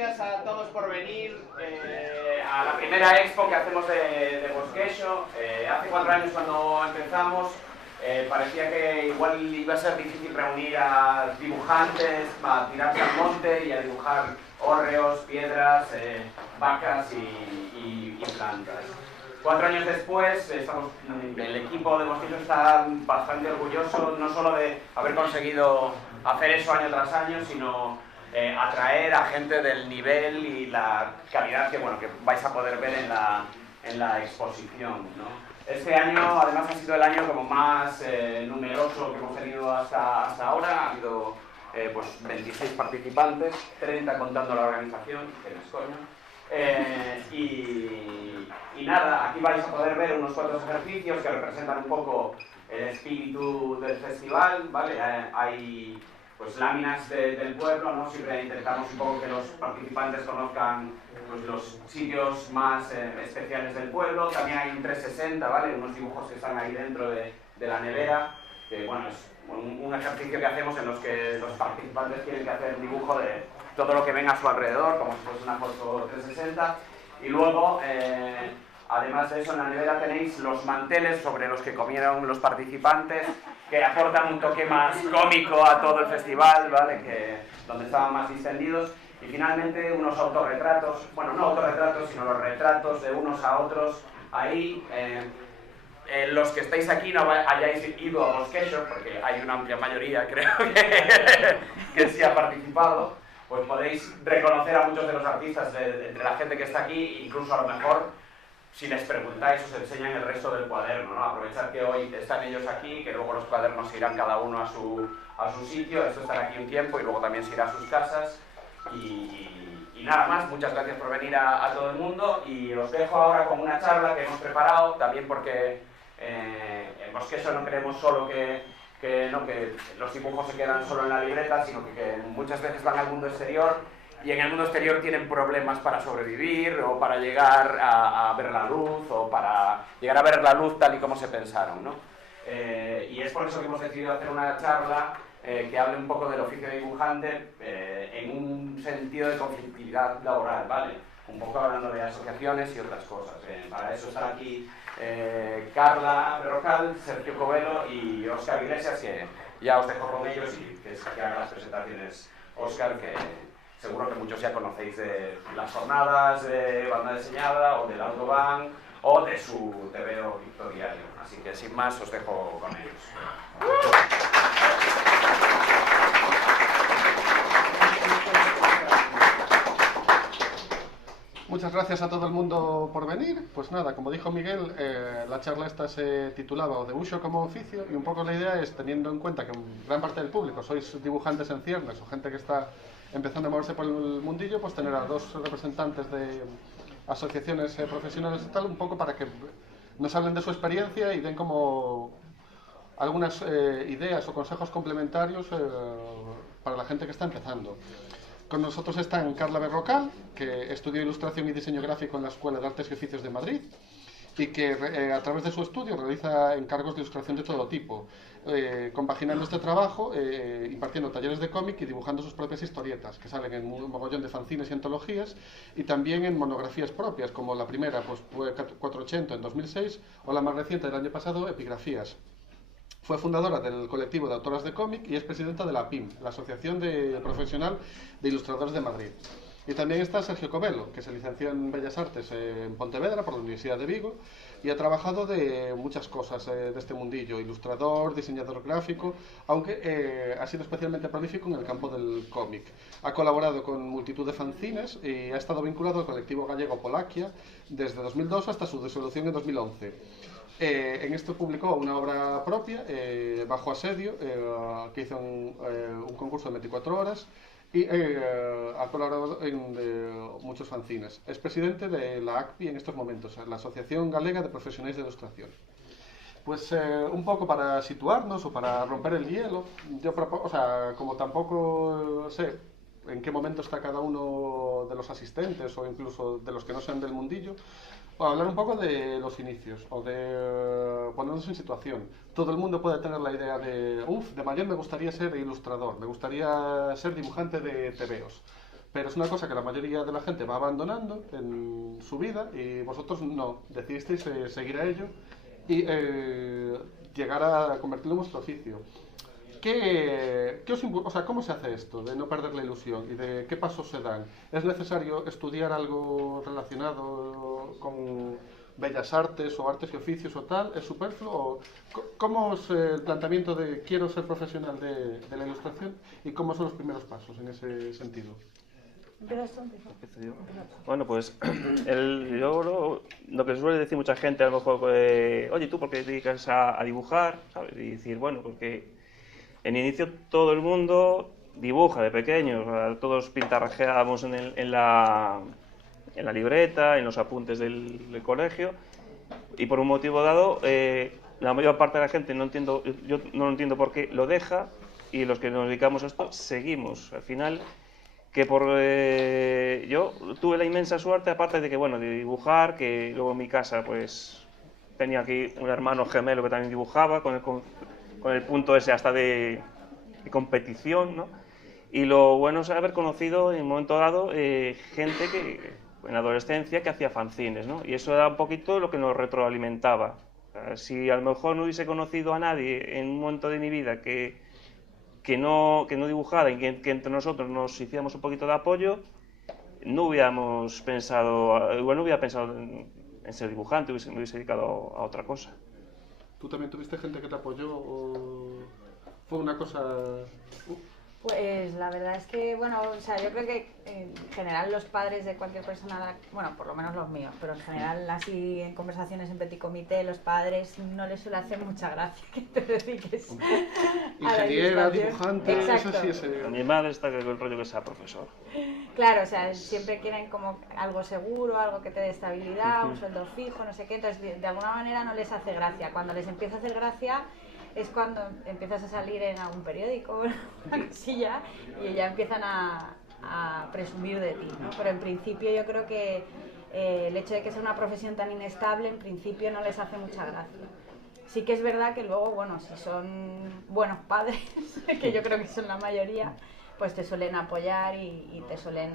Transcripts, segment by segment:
gracias a todos por venir a la primera expo que hacemos de Bosquexo. Hace 4 años cuando empezamos parecía que igual iba a ser difícil reunir a dibujantes a tirarse al monte y a dibujar hórreos, piedras, vacas y plantas. 4 años después, el equipo de Bosquexo está bastante orgulloso no solo de haber conseguido hacer eso año tras año, sino atraer a gente del nivel y la calidad que vais a poder ver en la exposición, ¿no? Este año además ha sido el año como más numeroso que hemos tenido hasta ahora. Ha habido pues 26 participantes, 30 contando la organización, que no es coño. Y nada, aquí vais a poder ver unos cuantos ejercicios que representan un poco el espíritu del festival, ¿vale? Hay pues láminas del pueblo, ¿no? Siempre intentamos un poco que los participantes conozcan pues, los sitios más especiales del pueblo. También hay un 360, ¿vale? Unos dibujos que están ahí dentro de la nevera, que bueno, es un ejercicio que hacemos en los que los participantes tienen que hacer dibujo de todo lo que ven a su alrededor, como si fuese una foto 360. Y luego, además de eso, en la nevera tenéis los manteles sobre los que comieron los participantes, que aportan un toque más cómico a todo el festival, ¿vale? Donde estaban más distendidos. Y finalmente unos autorretratos, bueno, no autorretratos, sino los retratos de unos a otros. Ahí, los que estáis aquí no hayáis ido a Bosquexo, porque hay una amplia mayoría, creo, que sí ha participado, pues podéis reconocer a muchos de los artistas entre la gente que está aquí, incluso a lo mejor, si les preguntáis, os enseñan el resto del cuaderno, ¿no? Aprovechar que hoy están ellos aquí, que luego los cuadernos se irán cada uno a su sitio, esto estará aquí un tiempo y luego también se irá a sus casas. Y nada más, muchas gracias por venir a todo el mundo y os dejo ahora con una charla que hemos preparado, también porque en Bosquexo no queremos solo que los dibujos se quedan solo en la libreta, sino que muchas veces van al mundo exterior y en el mundo exterior tienen problemas para sobrevivir o para llegar a ver la luz o para llegar a ver la luz tal y como se pensaron, ¿no? Y es por eso que hemos decidido hacer una charla que hable un poco del oficio de dibujante en un sentido de conflictividad laboral, ¿vale? Un poco hablando de asociaciones y otras cosas. Para eso están aquí Carla Berrocal, Sergio Covelo y Óscar Iglesias, que ya os dejo con ellos y que haga las presentaciones Óscar, que seguro que muchos ya conocéis de las jornadas de banda diseñada o del autobahn o de su TVO Victoriario. Así que sin más os dejo con ellos. Muchas gracias a todo el mundo por venir. Pues nada, como dijo Miguel, la charla esta se titulaba O debuxo como oficio, y un poco la idea es, teniendo en cuenta que gran parte del público sois dibujantes en ciernes o gente que está empezando a moverse por el mundillo, pues tener a dos representantes de asociaciones profesionales y tal, un poco para que nos hablen de su experiencia y den como algunas ideas o consejos complementarios para la gente que está empezando. Con nosotros están Carla Berrocal, que estudió Ilustración y Diseño Gráfico en la Escuela de Artes y Oficios de Madrid y que a través de su estudio realiza encargos de ilustración de todo tipo, compaginando este trabajo, impartiendo talleres de cómic y dibujando sus propias historietas, que salen en un mogollón de fanzines y antologías, y también en monografías propias, como la primera pues, fue 480 en 2006, o la más reciente del año pasado, Epigrafías. Fue fundadora del colectivo de autoras de cómic y es presidenta de la APIM, la Asociación Profesional de Ilustradores de Madrid. Y también está Sergio Covelo, que se licenció en Bellas Artes en Pontevedra por la Universidad de Vigo y ha trabajado de muchas cosas de este mundillo, ilustrador, diseñador gráfico, aunque ha sido especialmente prolífico en el campo del cómic. Ha colaborado con multitud de fanzines y ha estado vinculado al colectivo gallego Polaquia desde 2002 hasta su disolución en 2011. En esto publicó una obra propia, Bajo Asedio, que hizo un concurso de 24 horas y ha colaborado en muchos fanzines. Es presidente de la ACPI en estos momentos, la Asociación Galega de Profesionales de Ilustración. Pues un poco para situarnos o para romper el hielo, yo propongo, o sea, como tampoco sé en qué momento está cada uno de los asistentes o incluso de los que no sean del mundillo, para hablar un poco de los inicios o de ponernos en situación. Todo el mundo puede tener la idea de mayor me gustaría ser ilustrador, me gustaría ser dibujante de tebeos. pero es una cosa que la mayoría de la gente va abandonando en su vida y vosotros no, decidisteis seguir a ello y llegar a convertirlo en vuestro oficio. O sea, ¿cómo se hace esto de no perder la ilusión y de qué pasos se dan? ¿Es necesario estudiar algo relacionado con bellas artes o artes y oficios o tal? ¿Es superfluo? ¿Cómo es el planteamiento de quiero ser profesional de la ilustración y cómo son los primeros pasos en ese sentido? ¿Empiezo yo? Bueno, pues yo lo que suele decir mucha gente, a lo mejor, oye, ¿tú por qué te dedicas a dibujar? ¿Sabes? Y decir, bueno, porque en inicio todo el mundo dibuja de pequeños, todos pintarrajeábamos en la libreta, en los apuntes del colegio, y por un motivo dado, la mayor parte de la gente, yo no lo entiendo por qué lo deja, y los que nos dedicamos a esto seguimos. Al final, yo tuve la inmensa suerte, aparte de que, bueno, de dibujar, que luego en mi casa, pues, tenía aquí un hermano gemelo que también dibujaba, con el punto ese hasta de competición, ¿no? Y lo bueno es haber conocido en un momento dado gente que en la adolescencia que hacía fanzines, ¿no? Y eso era un poquito lo que nos retroalimentaba. O sea, si a lo mejor no hubiese conocido a nadie en un momento de mi vida que no dibujara y que entre nosotros nos hiciéramos un poquito de apoyo, no hubiéramos pensado, igual no hubiera pensado en ser dibujante, me hubiese dedicado a otra cosa. ¿Tú también tuviste gente que te apoyó o fue una cosa...? Pues la verdad es que, bueno, o sea, yo creo que en general los padres de cualquier persona, bueno, por lo menos los míos, pero en general así en conversaciones en petit comité, los padres no les suele hacer mucha gracia que te dediques ingeniera, dibujante, exacto. Eso sí es... Mi madre está con el rollo que sea profesor. Claro, o sea, siempre quieren como algo seguro, algo que te dé estabilidad, un sueldo fijo, no sé qué, entonces de alguna manera no les hace gracia. Cuando les empieza a hacer gracia es cuando empiezas a salir en algún periódico, una cosilla, y ya empiezan a presumir de ti, ¿no? Pero en principio yo creo que el hecho de que sea una profesión tan inestable, en principio no les hace mucha gracia. Sí que es verdad que luego, bueno, si son buenos padres, que yo creo que son la mayoría, pues te suelen apoyar y te suelen...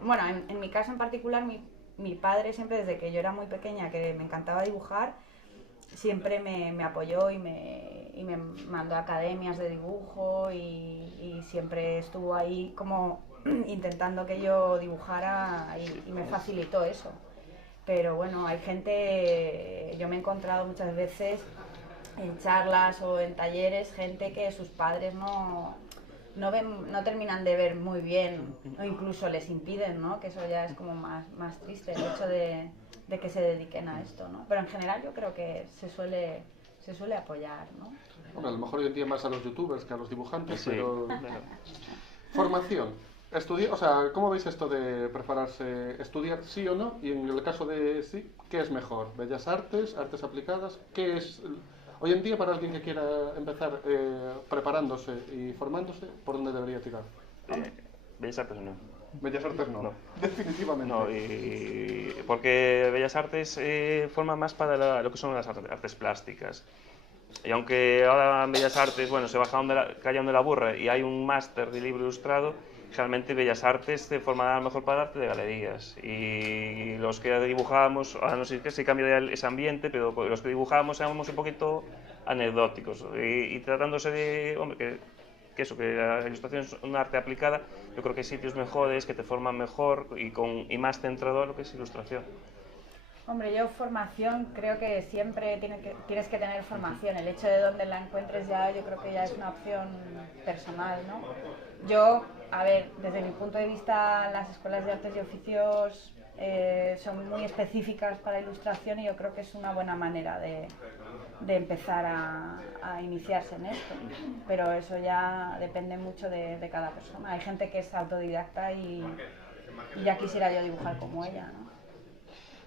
Bueno, en mi caso en particular, mi padre siempre, desde que yo era muy pequeña, que me encantaba dibujar, siempre me apoyó y me mandó a academias de dibujo y siempre estuvo ahí como intentando que yo dibujara y me facilitó eso. Pero bueno, hay gente, yo me he encontrado muchas veces en charlas o en talleres, gente que sus padres no terminan de ver muy bien o incluso les impiden, ¿no? Que eso ya es como más triste, el hecho de que se dediquen a esto, ¿no? Pero en general yo creo que se suele apoyar, ¿no? Bueno, a lo mejor hoy en día más a los youtubers que a los dibujantes, Sí, pero... claro. Formación. O sea, ¿cómo veis esto de prepararse, estudiar sí o no? Y en el caso de sí, ¿qué es mejor? ¿Bellas artes, artes aplicadas? ¿Qué es hoy en día para alguien que quiera empezar preparándose y formándose, por dónde debería tirar? Bellas Artes no. Bellas artes no. Definitivamente. No, porque Bellas Artes forma más para lo que son las artes plásticas. Y aunque ahora en Bellas Artes, bueno, se va callando la burra y hay un máster de libro ilustrado, realmente Bellas Artes te formará mejor para arte de galerías. Y los que dibujábamos, ahora no sé si cambia ese ambiente, pero los que dibujábamos éramos un poquito anecdóticos. Y tratándose de, hombre, que la ilustración es un arte aplicada, yo creo que hay sitios mejores que te forman mejor y más centrado a lo que es ilustración. Hombre, yo formación, creo que siempre tienes que tener formación. El hecho de dónde la encuentres ya, yo creo que ya es una opción personal, ¿no? Yo, a ver, desde mi punto de vista, las escuelas de artes y oficios son muy específicas para ilustración y yo creo que es una buena manera de empezar a iniciarse en esto. Pero eso ya depende mucho de cada persona. Hay gente que es autodidacta y ya quisiera yo dibujar como ella, ¿no?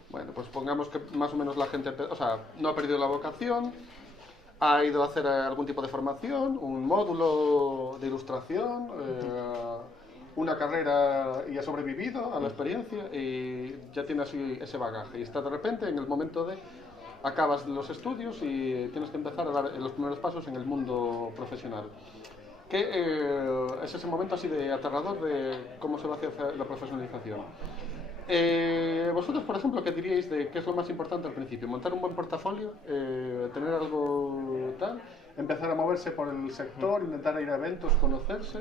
Bueno, pues pongamos que más o menos la gente, o sea, no ha perdido la vocación, ha ido a hacer algún tipo de formación, un módulo de ilustración, una carrera y ha sobrevivido a la experiencia y ya tiene así ese bagaje. Y está de repente en el momento de acabas los estudios y tienes que empezar a dar los primeros pasos en el mundo profesional. que es ese momento así de aterrador de cómo se va a hacer la profesionalización. Vosotros, por ejemplo, ¿qué diríais de qué es lo más importante al principio? ¿Montar un buen portafolio? ¿Tener algo tal? ¿Empezar a moverse por el sector? ¿Intentar ir a eventos? ¿Conocerse?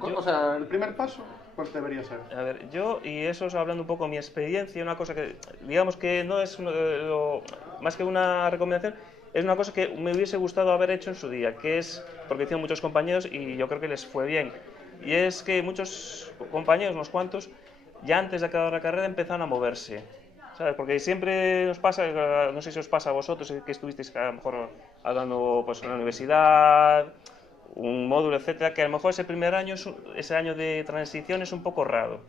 O sea, el primer paso, pues debería ser. A ver, yo, y eso es hablando un poco de mi experiencia, una cosa que, digamos que no es más que una recomendación, es una cosa que me hubiese gustado haber hecho en su día, que es, porque hicieron muchos compañeros y yo creo que les fue bien, y es que muchos compañeros, unos cuantos, ya antes de acabar la carrera empezaron a moverse, ¿sabes? Porque siempre nos pasa, no sé si os pasa a vosotros, que estuvisteis a lo mejor hablando pues, en la universidad, un módulo, etcétera, que a lo mejor ese primer año, ese año de transición es un poco raro.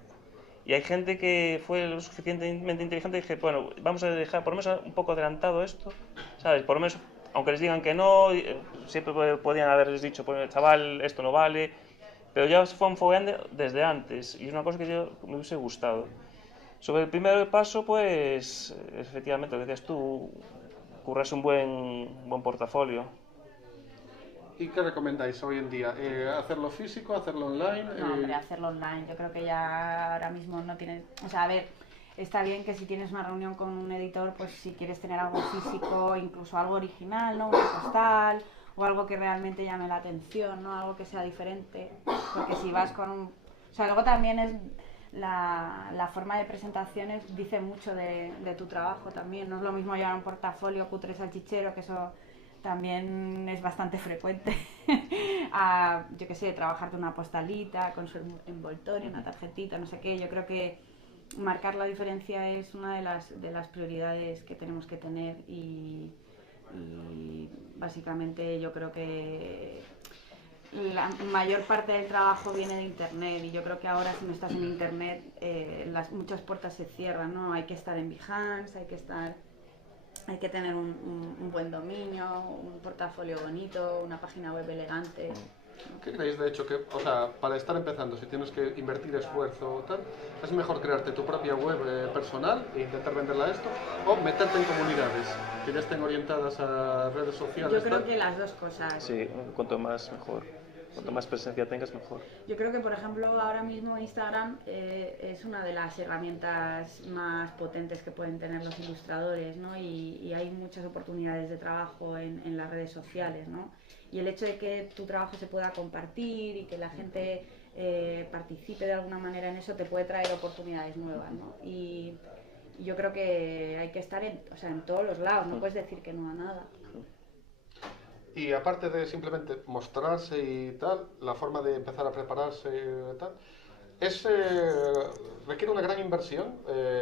Y hay gente que fue lo suficientemente inteligente y dije, bueno, vamos a dejar por lo menos un poco adelantado esto, ¿sabes? Por lo menos, aunque les digan que no, siempre podían haberles dicho, pues chaval, esto no vale, pero ya se fueron fogueando desde antes y es una cosa que yo me hubiese gustado. Sobre el primer paso, pues efectivamente, lo que decías tú, curras un buen portafolio. ¿Y qué recomendáis hoy en día? ¿Hacerlo físico? ¿Hacerlo online? No, hombre, hacerlo online. Yo creo que ya ahora mismo no tienes... O sea, a ver, está bien que si tienes una reunión con un editor, pues si quieres tener algo físico, incluso algo original, ¿no? Una postal o algo que realmente llame la atención, ¿no? Algo que sea diferente. Porque si vas con un... O sea, luego también es... La forma de presentaciones dice mucho de tu trabajo también. No es lo mismo llevar un portafolio cutre salchichero, que eso también es bastante frecuente, a, yo qué sé, trabajarte una postalita con su envoltorio, una tarjetita, no sé qué. Yo creo que marcar la diferencia es una de las prioridades que tenemos que tener y básicamente yo creo que la mayor parte del trabajo viene de internet y yo creo que ahora si no estás en internet muchas puertas se cierran, ¿no? Hay que estar en Behance, hay que tener un buen dominio, un portafolio bonito, una página web elegante. ¿Qué creéis, de hecho, que, o sea, para estar empezando, si tienes que invertir esfuerzo o tal, es mejor crearte tu propia web personal e intentar venderla a esto, o meterte en comunidades que ya estén orientadas a redes sociales? Yo creo que las dos cosas. Sí, cuanto más mejor. Cuanto más presencia tengas, mejor. Yo creo que, por ejemplo, ahora mismo Instagram es una de las herramientas más potentes que pueden tener los ilustradores, ¿no? Y hay muchas oportunidades de trabajo en las redes sociales, ¿no? Y el hecho de que tu trabajo se pueda compartir y que la gente participe de alguna manera en eso te puede traer oportunidades nuevas, ¿no? Y yo creo que hay que estar en todos los lados, no puedes decir que no a nada. Y aparte de simplemente mostrarse y tal, la forma de empezar a prepararse y tal, ¿requiere una gran inversión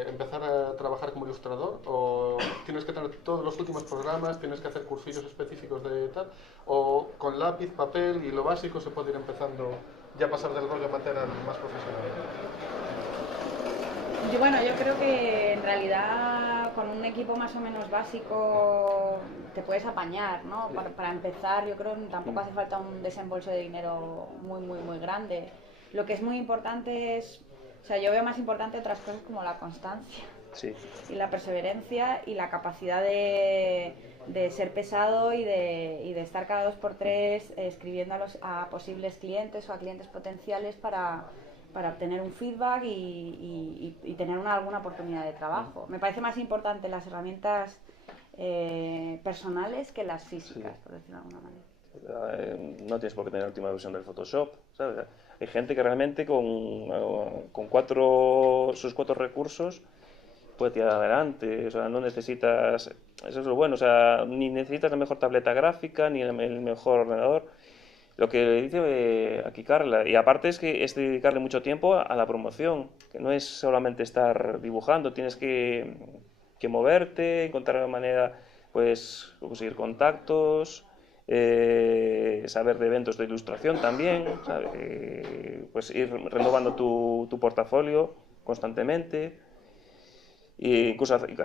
empezar a trabajar como ilustrador? ¿O tienes que tener todos los últimos programas, tienes que hacer cursillos específicos de tal? ¿O con lápiz, papel y lo básico se puede ir empezando ya a pasar del rollo amateur al más profesional? Yo creo que en realidad con un equipo más o menos básico te puedes apañar, ¿no? Para empezar, yo creo que tampoco hace falta un desembolso de dinero muy grande. Lo que es muy importante yo veo más importante otras cosas como la constancia, sí, y la perseverancia y la capacidad de ser pesado y de estar cada 2 por 3 escribiendo a posibles clientes o a clientes potenciales para obtener un feedback y tener alguna oportunidad de trabajo. Me parece más importante las herramientas personales que las físicas, sí, por decirlo de alguna manera. No tienes por qué tener la última versión del Photoshop, ¿sabes? Hay gente que realmente con sus 4 recursos puede tirar adelante, o sea, no necesitas, eso es lo bueno, o sea, ni necesitas la mejor tableta gráfica, ni el mejor ordenador. Lo que dice aquí Carla, y aparte es que es dedicarle mucho tiempo a la promoción, que no es solamente estar dibujando, tienes que moverte, encontrar una manera, pues, conseguir contactos, saber de eventos de ilustración también, ¿sabes? Pues ir renovando tu portafolio constantemente. Y incluso hacer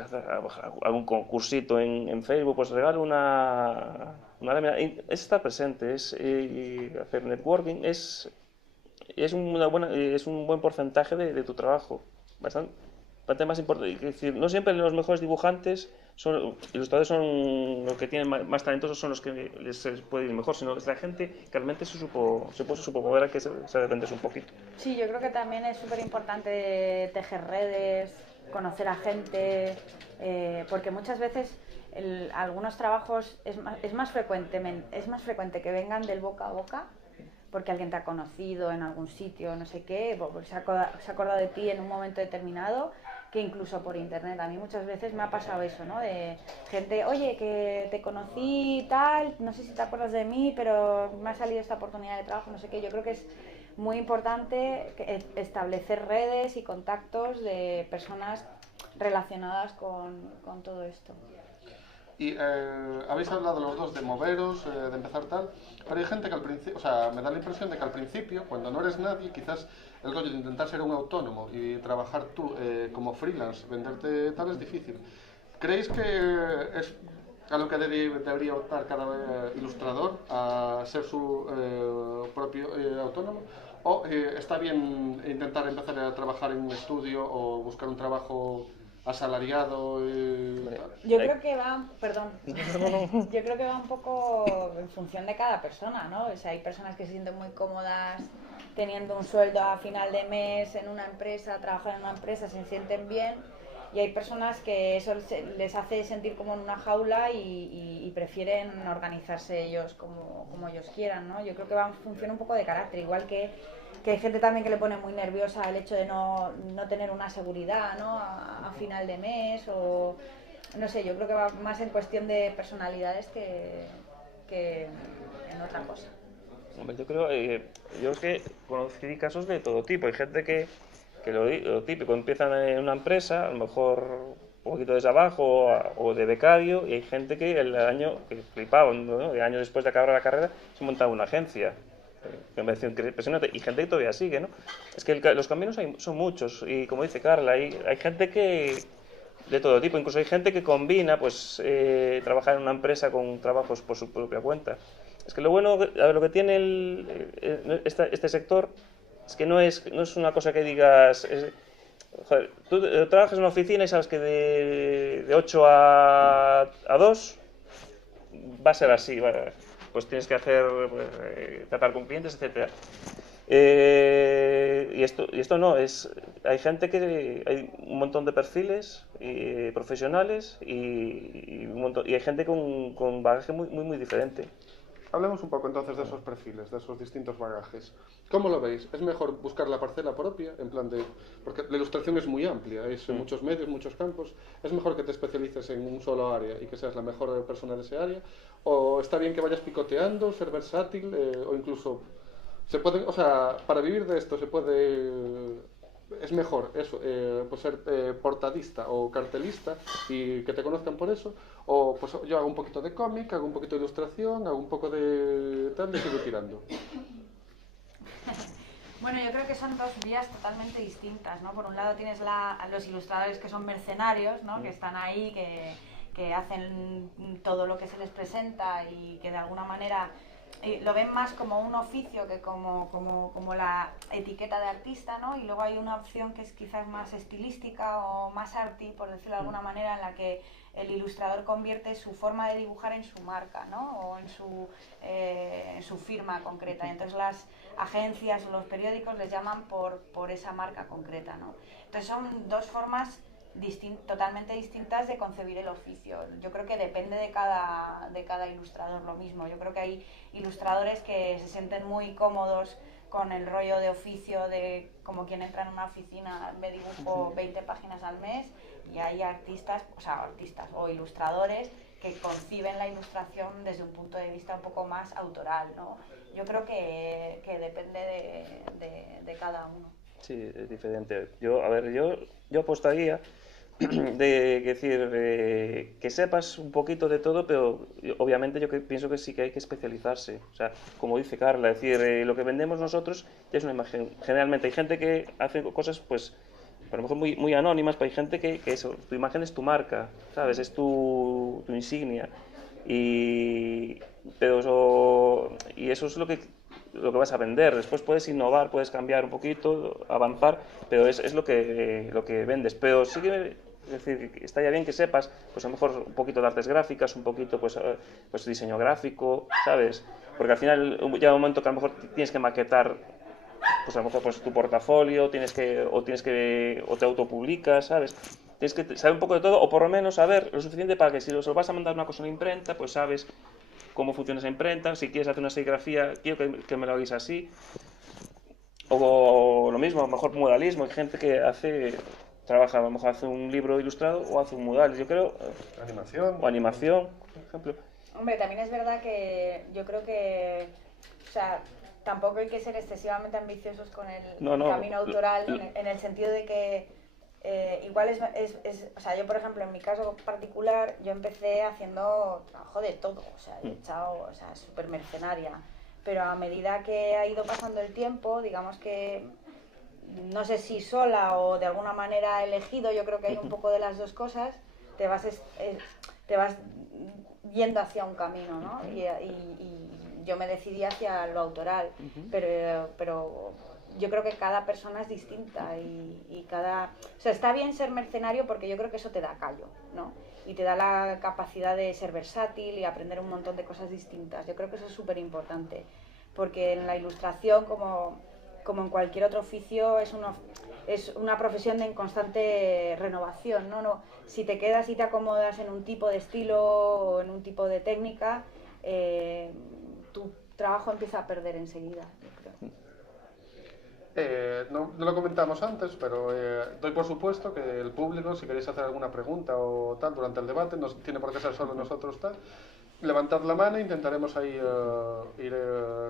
algún concursito en Facebook, pues regalo una lámina. Es estar presente, es hacer networking, es un buen porcentaje de tu trabajo. Bastante más importante. Es decir, no siempre los mejores dibujantes ilustradores son los que tienen más talentosos, son los que les puede ir mejor, sino es la gente que realmente se supo mover, a que se dependes un poquito. Sí, yo creo que también es súper importante tejer redes, conocer a gente, porque muchas veces algunos trabajos es más frecuente que vengan del boca a boca, porque alguien te ha conocido en algún sitio, no sé qué, se ha acordado de ti en un momento determinado, que incluso por internet. A mí muchas veces me ha pasado eso, ¿no? De gente, oye, que te conocí y tal, no sé si te acuerdas de mí, pero me ha salido esta oportunidad de trabajo, no sé qué. Yo creo que es muy importante establecer redes y contactos de personas relacionadas con todo esto. Y habéis hablado los dos de moveros, de empezar tal, pero hay gente que al principio, o sea, me da la impresión de que al principio, cuando no eres nadie, quizás el rollo de intentar ser un autónomo y trabajar tú como freelance, venderte tal, es difícil. ¿Creéis que es a lo que debería optar cada ilustrador, a ser su propio autónomo? ¿O está bien intentar empezar a trabajar en un estudio o buscar un trabajo asalariado? Yo creo que va, perdón, yo creo que va un poco en función de cada persona, ¿no? O sea, hay personas que se sienten muy cómodas teniendo un sueldo a final de mes en una empresa, trabajan en una empresa, se sienten bien, y hay personas que eso les hace sentir como en una jaula y prefieren organizarse ellos como ellos quieran, ¿no? Yo creo que funciona un poco de carácter, igual que hay gente también que le pone muy nerviosa el hecho de no tener una seguridad, ¿no? a final de mes, o no sé, yo creo que va más en cuestión de personalidades que en otra cosa. Hombre, yo creo que conocí casos de todo tipo. Hay gente que lo típico, empiezan en una empresa, a lo mejor un poquito desde abajo o de becario, y hay gente que el año, que flipaban, ¿no? El año después de acabar la carrera, se montaba una agencia. Que me pareció impresionante, y gente que todavía sigue, ¿no? Es que los caminos son muchos, y como dice Carla, hay gente que de todo tipo, incluso hay gente que combina pues trabajar en una empresa con trabajos por su propia cuenta. Es que lo bueno, lo que tiene este sector es que no es una cosa que digas, joder, tú trabajas en una oficina y sabes que de 8 a 2 va a ser así, pues tienes que hacer, tratar con clientes, etcétera. Y esto no, hay gente hay un montón de perfiles profesionales y hay gente con bagaje muy diferente. Hablemos un poco entonces de esos perfiles, de esos distintos bagajes. ¿Cómo lo veis? ¿Es mejor buscar la parcela propia? En plan de... Porque la ilustración es muy amplia, es en muchos medios, muchos campos. ¿Es mejor que te especialices en un solo área y que seas la mejor persona de ese área? ¿O está bien que vayas picoteando, ser versátil o incluso... o sea, para vivir de esto se puede... Es mejor eso, pues ser portadista o cartelista y que te conozcan por eso, o pues yo hago un poquito de cómic, hago un poquito de ilustración, hago un poco de tal, y sigo tirando. Bueno, yo creo que son dos vías totalmente distintas, ¿no? Por un lado tienes a los ilustradores que son mercenarios, ¿no? Que están ahí, que hacen todo lo que se les presenta y que de alguna manera lo ven más como un oficio que como la etiqueta de artista, ¿no? Y luego hay una opción que es quizás más estilística o más arty, por decirlo de alguna manera, en la que el ilustrador convierte su forma de dibujar en su marca, ¿no? O en su firma concreta. Y entonces las agencias o los periódicos les llaman por esa marca concreta, ¿no? Entonces son dos formas totalmente distintas de concebir el oficio. Yo creo que depende de cada ilustrador lo mismo. Yo creo que hay ilustradores que se sienten muy cómodos con el rollo de oficio de como quien entra en una oficina, me dibujo 20 páginas al mes, y hay artistas o ilustradores que conciben la ilustración desde un punto de vista un poco más autoral, ¿no? Yo creo que depende de cada uno. Sí, es diferente. Yo apostaría de decir que sepas un poquito de todo, pero obviamente pienso que sí que hay que especializarse. O sea, como dice Carla, es decir, lo que vendemos nosotros ya es una imagen. Generalmente hay gente que hace cosas, pues, a lo mejor muy anónimas, pero hay gente que eso, tu imagen es tu marca, ¿sabes? Es tu insignia. Y eso es lo que vas a vender. Después puedes innovar, puedes cambiar un poquito, avanzar, pero es lo que vendes. Pero sí que Es decir, que estaría bien que sepas, pues a lo mejor un poquito de artes gráficas, un poquito pues diseño gráfico, ¿sabes? Porque al final llega un momento que a lo mejor tienes que maquetar, pues a lo mejor pues tu portafolio, o te autopublicas, ¿sabes? Tienes que saber un poco de todo, o por lo menos saber lo suficiente para que si lo vas a mandar una cosa a una imprenta, pues sabes cómo funciona esa imprenta. Si quieres hacer una serigrafía, quiero que me lo hagáis así. O lo mismo, a lo mejor modalismo. Hay gente que trabaja, a lo mejor hace un libro ilustrado o hace un modal, yo creo. Animación. O animación, por ejemplo. Hombre, también es verdad que yo creo que, o sea, tampoco hay que ser excesivamente ambiciosos con el camino autoral, en el sentido de que igual o sea, yo por ejemplo, en mi caso particular, yo empecé haciendo trabajo de todo, o sea, he echado, o sea, súper mercenaria, pero a medida que ha ido pasando el tiempo, digamos que, no sé si sola o de alguna manera elegido, yo creo que hay un poco de las dos cosas, te vas yendo hacia un camino, ¿no? Y yo me decidí hacia lo autoral, pero yo creo que cada persona es distinta y o sea, está bien ser mercenario porque yo creo que eso te da callo, ¿no? Y te da la capacidad de ser versátil y aprender un montón de cosas distintas. Yo creo que eso es súper importante, porque en la ilustración, como en cualquier otro oficio, es una profesión en constante renovación, ¿no? Si te quedas y te acomodas en un tipo de estilo o en un tipo de técnica, tu trabajo empieza a perder enseguida, yo creo. No lo comentamos antes, pero doy por supuesto que el público, si queréis hacer alguna pregunta o tal durante el debate, no tiene por qué ser solo nosotros tal, levantad la mano e intentaremos ahí ir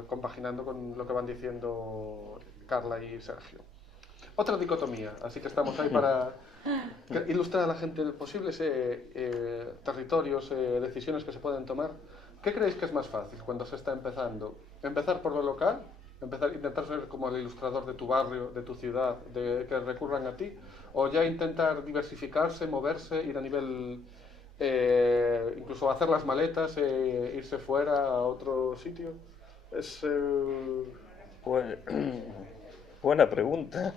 compaginando con lo que van diciendo Carla y Sergio. Otra dicotomía, así que estamos ahí para ilustrar a la gente posibles territorios, decisiones que se pueden tomar. ¿Qué creéis que es más fácil cuando se está empezando? ¿Empezar por lo local? ¿Intentar ser como el ilustrador de tu barrio, de tu ciudad, de que recurran a ti? ¿O ya intentar diversificarse, moverse, ir a nivel, incluso hacer las maletas, irse fuera a otro sitio? Es... Buena pregunta.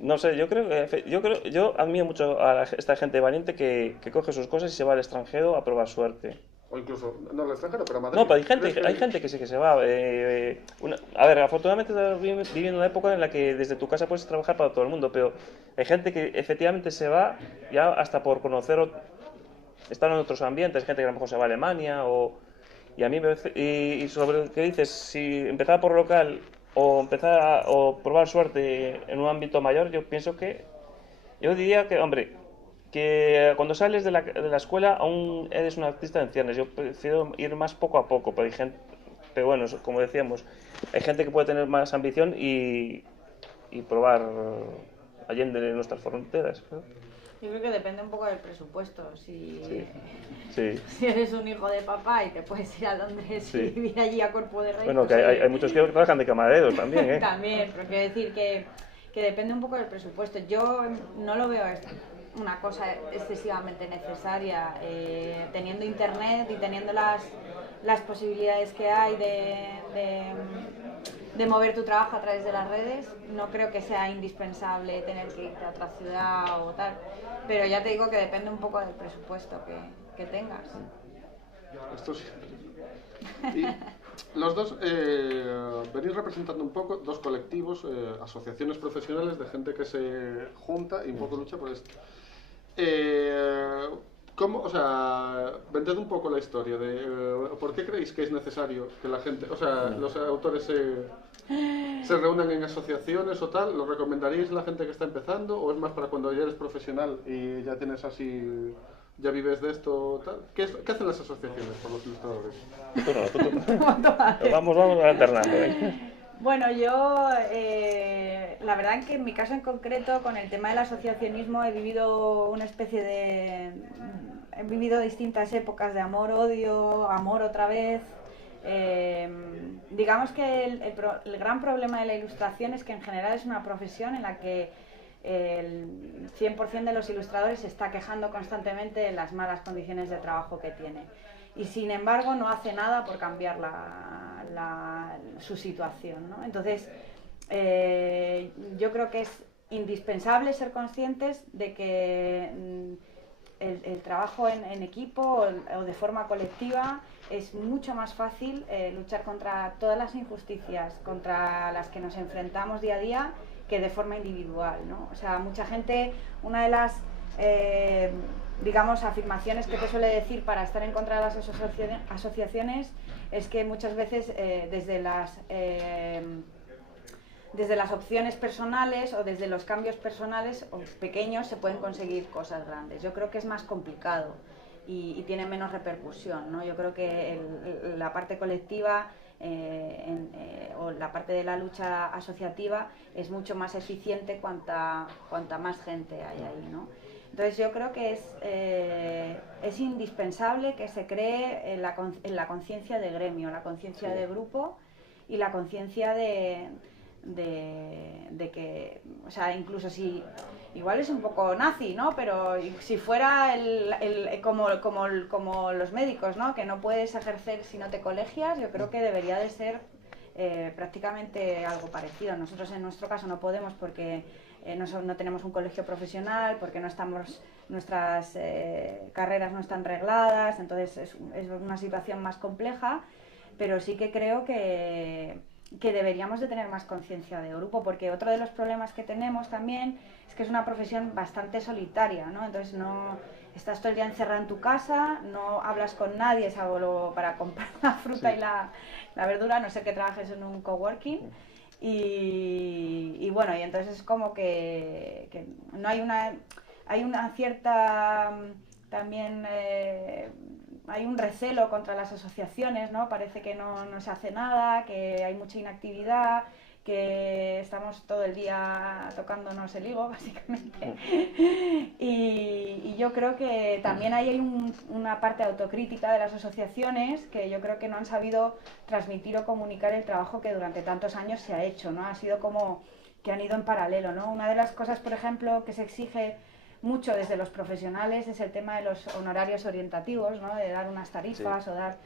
No sé, yo admiro mucho a esta gente valiente que coge sus cosas y se va al extranjero a probar suerte. O incluso, no al extranjero, pero a Madrid. No, pero hay gente que sí que se va. A ver, afortunadamente estamos viviendo una época en la que desde tu casa puedes trabajar para todo el mundo, pero hay gente que efectivamente se va ya hasta por conocer, estar en otros ambientes, gente que a lo mejor se va a Alemania y a mí me parece, y sobre lo que dices, si empezar por local o probar suerte en un ámbito mayor, yo diría que, hombre, que cuando sales de la escuela aún eres un artista en ciernes. Yo prefiero ir más poco a poco, pero bueno, como decíamos, hay gente que puede tener más ambición y probar allende nuestras fronteras, ¿no? Yo creo que depende un poco del presupuesto. Si eres un hijo de papá y te puedes ir a Londres y vivir allí a cuerpo de rey. Bueno, pues que hay muchos que trabajan de camareros también, ¿eh? También, pero quiero decir que depende un poco del presupuesto. Yo no lo veo una cosa excesivamente necesaria, teniendo internet y teniendo las posibilidades que hay de mover tu trabajo a través de las redes. No creo que sea indispensable tener que irte a otra ciudad o tal, pero ya te digo que depende un poco del presupuesto que tengas. Esto sí. Y los dos venís representando un poco dos colectivos, asociaciones profesionales de gente que se junta y un poco lucha por esto. ¿Cómo, o sea, vended un poco la historia de por qué creéis que es necesario que la gente, o sea, los autores se reúnan en asociaciones o tal? ¿Lo recomendaríais a la gente que está empezando o es más para cuando ya eres profesional y ya tienes así, ya vives de esto o tal? ¿Qué hacen las asociaciones por los ilustradores? Vamos alternando, ¿eh? Bueno, yo la verdad es que en mi caso en concreto con el tema del asociacionismo he vivido una especie de... He vivido distintas épocas de amor-odio, amor otra vez. Digamos que el gran problema de la ilustración es que en general es una profesión en la que el 100% de los ilustradores se está quejando constantemente de las malas condiciones de trabajo que tiene. Y sin embargo no hace nada por cambiar su situación, ¿no? Entonces, yo creo que es indispensable ser conscientes de que el trabajo en equipo o de forma colectiva es mucho más fácil luchar contra todas las injusticias contra las que nos enfrentamos día a día que de forma individual, ¿no? O sea, mucha gente, una de las digamos, afirmaciones que te suele decir para estar en contra de las asociaciones es que muchas veces desde las opciones personales o desde los cambios personales o pequeños se pueden conseguir cosas grandes. Yo creo que es más complicado y tiene menos repercusión, ¿no? Yo creo que la parte colectiva o la parte de la lucha asociativa es mucho más eficiente cuanta más gente hay ahí, ¿no? Entonces yo creo que es indispensable que se cree en la conciencia de gremio, la conciencia de grupo y la conciencia de que, o sea, incluso si, igual es un poco nazi, ¿no? Pero si fuera como los médicos, ¿no? Que no puedes ejercer si no te colegias, yo creo que debería de ser prácticamente algo parecido. Nosotros en nuestro caso no podemos porque no tenemos un colegio profesional, porque nuestras carreras no están regladas, entonces es una situación más compleja, pero sí que creo que deberíamos de tener más conciencia de grupo, porque otro de los problemas que tenemos también es que es una profesión bastante solitaria, ¿no? Entonces no estás todo el día encerrado en tu casa, no hablas con nadie salvo para comprar la fruta y la verdura, a no ser que trabajes en un coworking. Y bueno, y entonces es como que no hay una cierta también hay un recelo contra las asociaciones, ¿no? Parece que no se hace nada, que hay mucha inactividad, que estamos todo el día tocándonos el higo, básicamente. Y yo creo que también hay una parte autocrítica de las asociaciones que yo creo que no han sabido transmitir o comunicar el trabajo que durante tantos años se ha hecho, ¿no? Ha sido como que han ido en paralelo, ¿no? Una de las cosas, por ejemplo, que se exige mucho desde los profesionales es el tema de los honorarios orientativos, ¿no? De dar unas tarifas o dar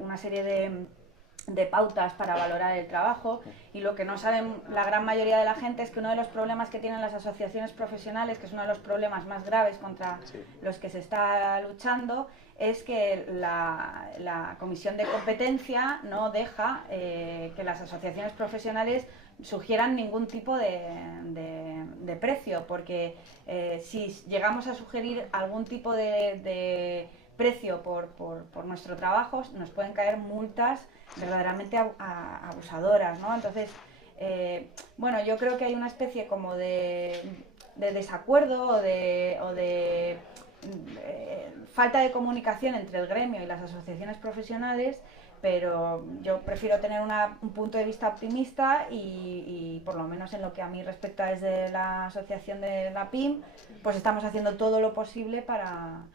una serie de pautas para valorar el trabajo, y lo que no saben la gran mayoría de la gente es que uno de los problemas que tienen las asociaciones profesionales, que es uno de los problemas más graves contra los que se está luchando, es que la Comisión de Competencia no deja que las asociaciones profesionales sugieran ningún tipo de precio, porque si llegamos a sugerir algún tipo de precio por nuestro trabajo, nos pueden caer multas verdaderamente abusadoras, ¿no? Entonces, bueno, yo creo que hay una especie como de desacuerdo o de falta de comunicación entre el gremio y las asociaciones profesionales, pero yo prefiero tener un punto de vista optimista y por lo menos en lo que a mí respecta desde la asociación de la PIM, pues estamos haciendo todo lo posible para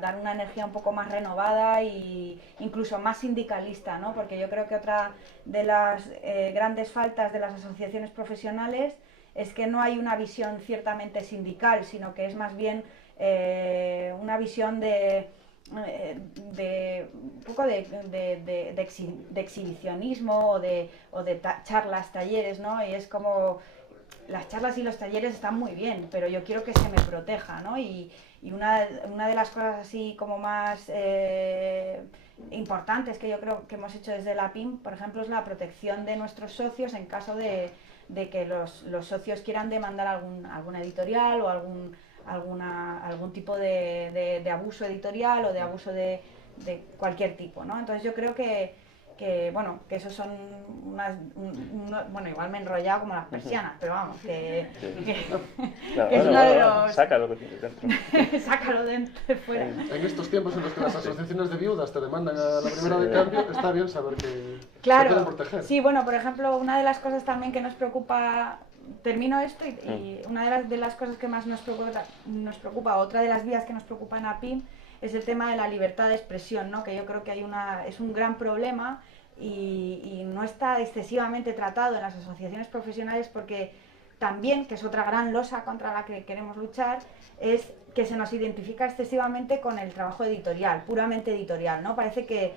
dar una energía un poco más renovada e incluso más sindicalista, ¿no? Porque yo creo que otra de las grandes faltas de las asociaciones profesionales es que no hay una visión ciertamente sindical, sino que es más bien una visión de un poco de exhibicionismo o de charlas, talleres, ¿no? Y es como las charlas y los talleres están muy bien, pero yo quiero que se me proteja, ¿no? Y una de las cosas así como más importantes que yo creo que hemos hecho desde la PIM, por ejemplo, es la protección de nuestros socios en caso de que los socios quieran demandar algún editorial o algún tipo de abuso editorial o de abuso de cualquier tipo, ¿no? Entonces yo creo que bueno, que esos son bueno, igual me he enrollado como las persianas, pero vamos, que es uno de los... Sácalo que tienes dentro. Sácalo de fuera. En estos tiempos en los que las asociaciones de viudas te demandan a la primera de cambio, está bien saber que claro, se pueden proteger. Sí, bueno, por ejemplo, una de las cosas también que nos preocupa, termino esto, y una de las cosas que más nos preocupa, otra de las vías que nos preocupa en APIM, es el tema de la libertad de expresión, ¿no? Que yo creo que es un gran problema y no está excesivamente tratado en las asociaciones profesionales, porque también, que es otra gran losa contra la que queremos luchar, es que se nos identifica excesivamente con el trabajo editorial, puramente editorial, ¿no? Parece que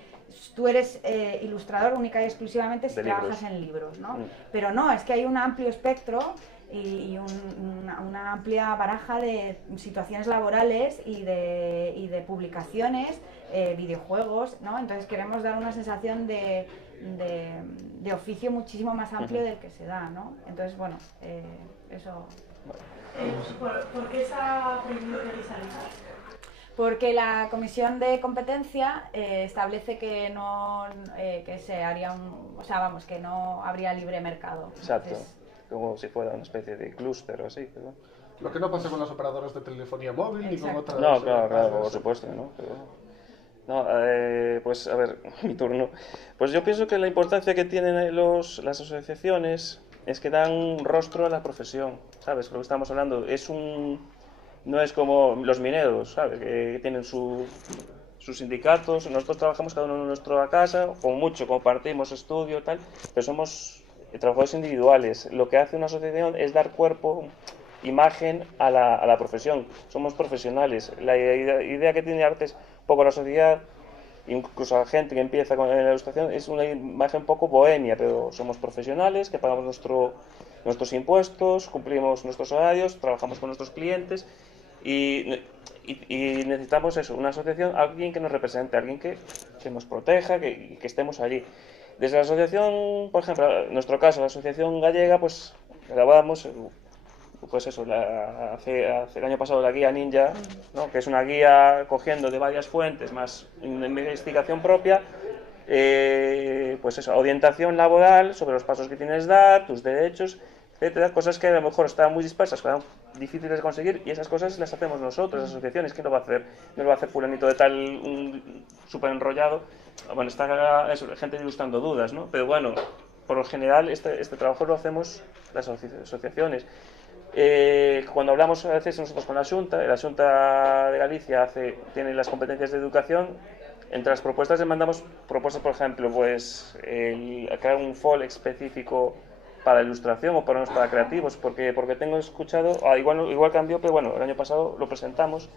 tú eres ilustrador única y exclusivamente si trabajas en libros, ¿no? Pero no, es que hay un amplio espectro y una amplia baraja de situaciones laborales y de publicaciones, videojuegos, ¿no? Entonces queremos dar una sensación de oficio muchísimo más amplio del que se da, ¿no? Entonces, bueno, eso... ¿Por qué se ha prohibido digitalizar? Porque la Comisión de Competencia establece que no que se haría o sea, vamos, que no habría libre mercado. Exacto, Entonces, como si fuera una especie de clúster o así. Pero... Lo que no pasa con las operadoras de telefonía móvil ni con Exacto. otras... No, claro, por supuesto, ¿no? Pero... No, pues a ver, mi turno. Pues yo pienso que la importancia que tienen las asociaciones es que dan un rostro a la profesión, ¿sabes? Lo que estamos hablando no es como los mineros, ¿sabes? Que tienen sus sindicatos, nosotros trabajamos cada uno en nuestra casa, con mucho compartimos estudio, tal, pero somos trabajadores individuales. Lo que hace una asociación es dar cuerpo, imagen a la profesión. Somos profesionales. La idea que tiene Artes un poco la sociedad, incluso la gente que empieza con la ilustración, es una imagen un poco bohemia, pero somos profesionales que pagamos nuestros impuestos, cumplimos nuestros horarios, trabajamos con nuestros clientes y necesitamos eso, una asociación, alguien que nos represente, alguien que nos proteja, que estemos allí. Desde la asociación, por ejemplo, en nuestro caso, la asociación gallega, pues grabamos, pues eso, hace el año pasado la guía Ninja, ¿no? Que es una guía cogiendo de varias fuentes, más investigación propia, pues eso, orientación laboral sobre los pasos que tienes que dar, tus derechos, etcétera, cosas que a lo mejor están muy dispersas, que son difíciles de conseguir, y esas cosas las hacemos nosotros, las asociaciones. ¿Quién lo va a hacer? No lo va a hacer fulanito de tal, súper enrollado. Bueno, está eso, gente ilustrando dudas, ¿no? Pero bueno, por lo general este trabajo lo hacemos las asociaciones. Cuando hablamos a veces nosotros con la Xunta de Galicia tiene las competencias de educación. Entre las propuestas le mandamos propuestas, por ejemplo, pues crear un FOL específico para ilustración o para creativos, porque tengo escuchado, igual cambió, pero bueno, el año pasado lo presentamos.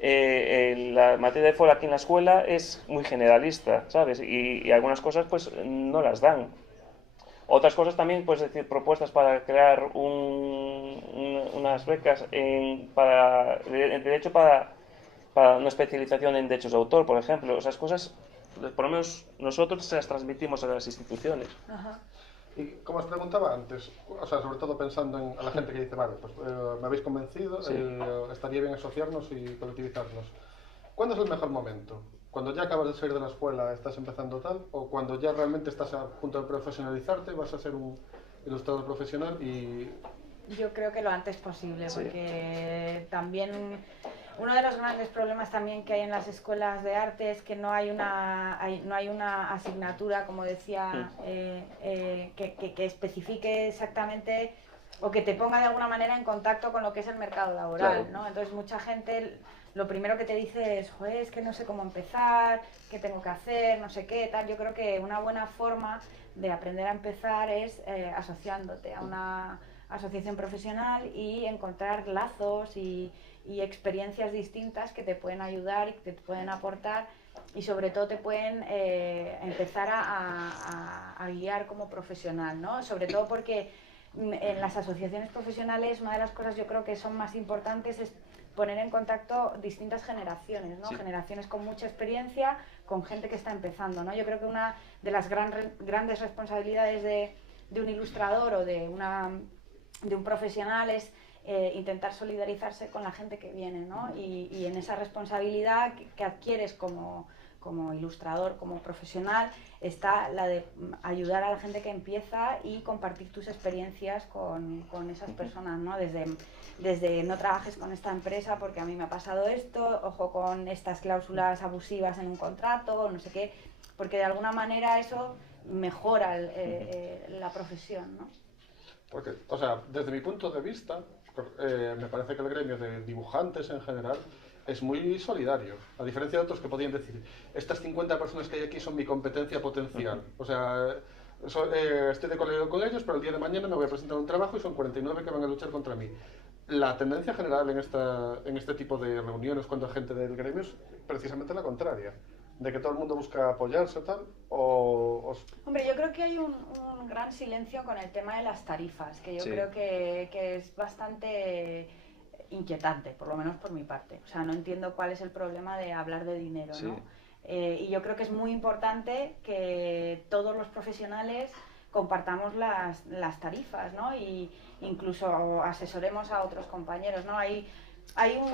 La materia de FOL aquí en la escuela es muy generalista, ¿sabes? Y algunas cosas pues no las dan. Otras cosas también, pues decir, propuestas para crear unas becas en derecho para una especialización en derechos de autor, por ejemplo. Esas cosas, por lo menos nosotros se las transmitimos a las instituciones. Ajá. Y como os preguntaba antes, o sea, sobre todo pensando a la gente que dice, vale, pues me habéis convencido, Sí. Estaría bien asociarnos y colectivizarnos. ¿Cuándo es el mejor momento? ¿Cuando ya acabas de salir de la escuela, estás empezando tal? ¿O cuando ya realmente estás a punto de profesionalizarte, vas a ser un ilustrador profesional y...? Yo creo que lo antes posible, Sí. porque también uno de los grandes problemas también que hay en las escuelas de arte es que no hay una asignatura, como decía, que especifique exactamente o que te ponga de alguna manera en contacto con lo que es el mercado laboral, Claro. ¿no? Entonces mucha gente lo primero que te dice es, joder, es que no sé cómo empezar, qué tengo que hacer, no sé qué, tal. Yo creo que una buena forma de aprender a empezar es asociándote a una asociación profesional y encontrar lazos y experiencias distintas que te pueden ayudar y que te pueden aportar y sobre todo te pueden empezar a guiar como profesional, ¿no? Sobre todo porque en las asociaciones profesionales una de las cosas yo creo que son más importantes es poner en contacto distintas generaciones, ¿no? Sí. Generaciones con mucha experiencia, con gente que está empezando, ¿no? Yo creo que una de las grandes responsabilidades de un ilustrador o de un profesional es intentar solidarizarse con la gente que viene, ¿no? Y en esa responsabilidad que adquieres como ilustrador, como profesional, está la de ayudar a la gente que empieza y compartir tus experiencias con esas personas, ¿no? Desde no trabajes con esta empresa porque a mí me ha pasado esto, ojo con estas cláusulas abusivas en un contrato, no sé qué, porque de alguna manera eso mejora la profesión, ¿no? Porque, o sea, desde mi punto de vista, me parece que el gremio de dibujantes en general es muy solidario, a diferencia de otros que podían decir, estas 50 personas que hay aquí son mi competencia potencial. O sea, estoy de colegio con ellos, pero el día de mañana me voy a presentar un trabajo y son 49 que van a luchar contra mí. La tendencia general en este tipo de reuniones cuando hay gente del gremio es precisamente la contraria. de que todo el mundo busca apoyarse tal, Hombre, yo creo que hay un gran silencio con el tema de las tarifas, que yo Sí. creo que es bastante inquietante, por lo menos por mi parte. O sea, no entiendo cuál es el problema de hablar de dinero, Sí. ¿no? Y yo creo que es muy importante que todos los profesionales compartamos las tarifas, ¿no? Y incluso asesoremos a otros compañeros, ¿no? Hay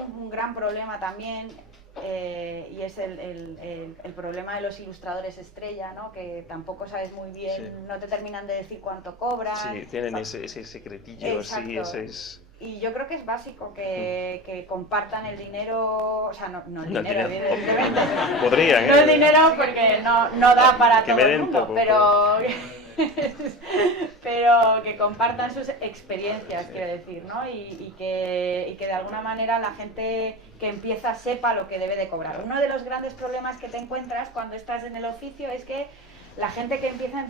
un gran problema también, y es el problema de los ilustradores estrella, ¿no? Que tampoco sabes muy bien, Sí. no te terminan de decir cuánto cobran. Sí, tienen ese secretillo, sí, Exacto. ese es... Y yo creo que es básico que compartan el dinero, o sea, no el No, el dinero, dinero. evidentemente. Podrían, No el dinero porque no da para Que todo me el den mundo, poco, pero que compartan sus experiencias, quiero decir, ¿no? Y que de alguna manera la gente que empieza sepa lo que debe de cobrar. Uno de los grandes problemas que te encuentras cuando estás en el oficio es que la gente que empieza,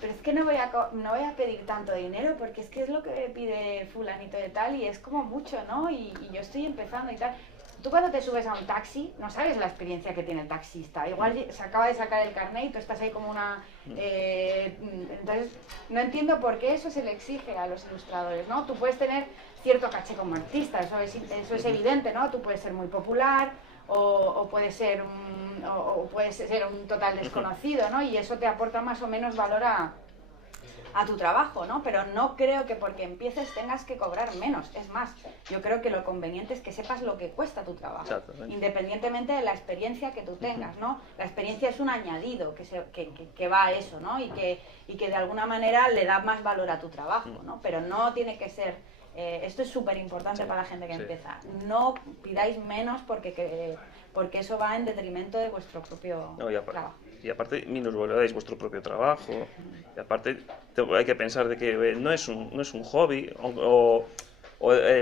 pero es que no voy a pedir tanto dinero porque es que es lo que pide fulanito de tal y es como mucho, ¿no? Y yo estoy empezando y tal. Tú cuando te subes a un taxi no sabes la experiencia que tiene el taxista. Igual se acaba de sacar el carnet y tú estás ahí como una... entonces, no entiendo por qué eso se le exige a los ilustradores, ¿no? Tú puedes tener cierto caché como artista, eso es evidente, ¿no? Tú puedes ser muy popular o puedes ser un total desconocido, ¿no? Y eso te aporta más o menos valor a tu trabajo, ¿no? Pero no creo que porque empieces tengas que cobrar menos. Es más, yo creo que lo conveniente es que sepas lo que cuesta tu trabajo, independientemente de la experiencia que tú tengas, ¿no? La experiencia es un añadido que va a eso, ¿no? Y que de alguna manera le da más valor a tu trabajo, ¿no? Pero no tiene que ser... esto es súper importante para la gente que empieza. No pidáis menos porque eso va en detrimento de vuestro propio trabajo. Y aparte, minusvaloráis vuestro propio trabajo. Y aparte, hay que pensar de que no es un hobby o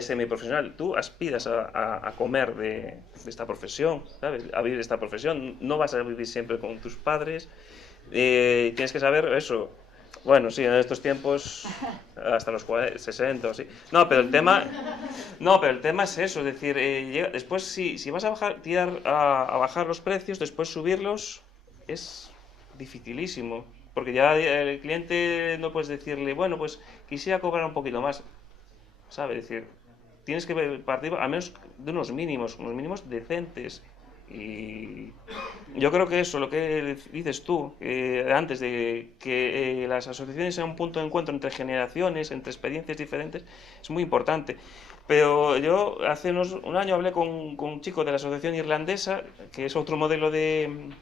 semiprofesional. Tú aspiras a comer de esta profesión, ¿sabes? A vivir esta profesión. No vas a vivir siempre con tus padres. Tienes que saber eso. Bueno, sí, en estos tiempos hasta los 60 o así. No, pero el tema es eso, es decir, después si vas a tirar a bajar los precios, después subirlos es dificilísimo, porque ya el cliente no puedes decirle, bueno, pues quisiera cobrar un poquito más, ¿sabes? Es decir, tienes que partir al menos de unos mínimos decentes. Y yo creo que eso, lo que dices tú antes de que las asociaciones sean un punto de encuentro entre generaciones, entre experiencias diferentes, es muy importante. Pero yo hace un año hablé con un chico de la asociación irlandesa, que es otro modelo de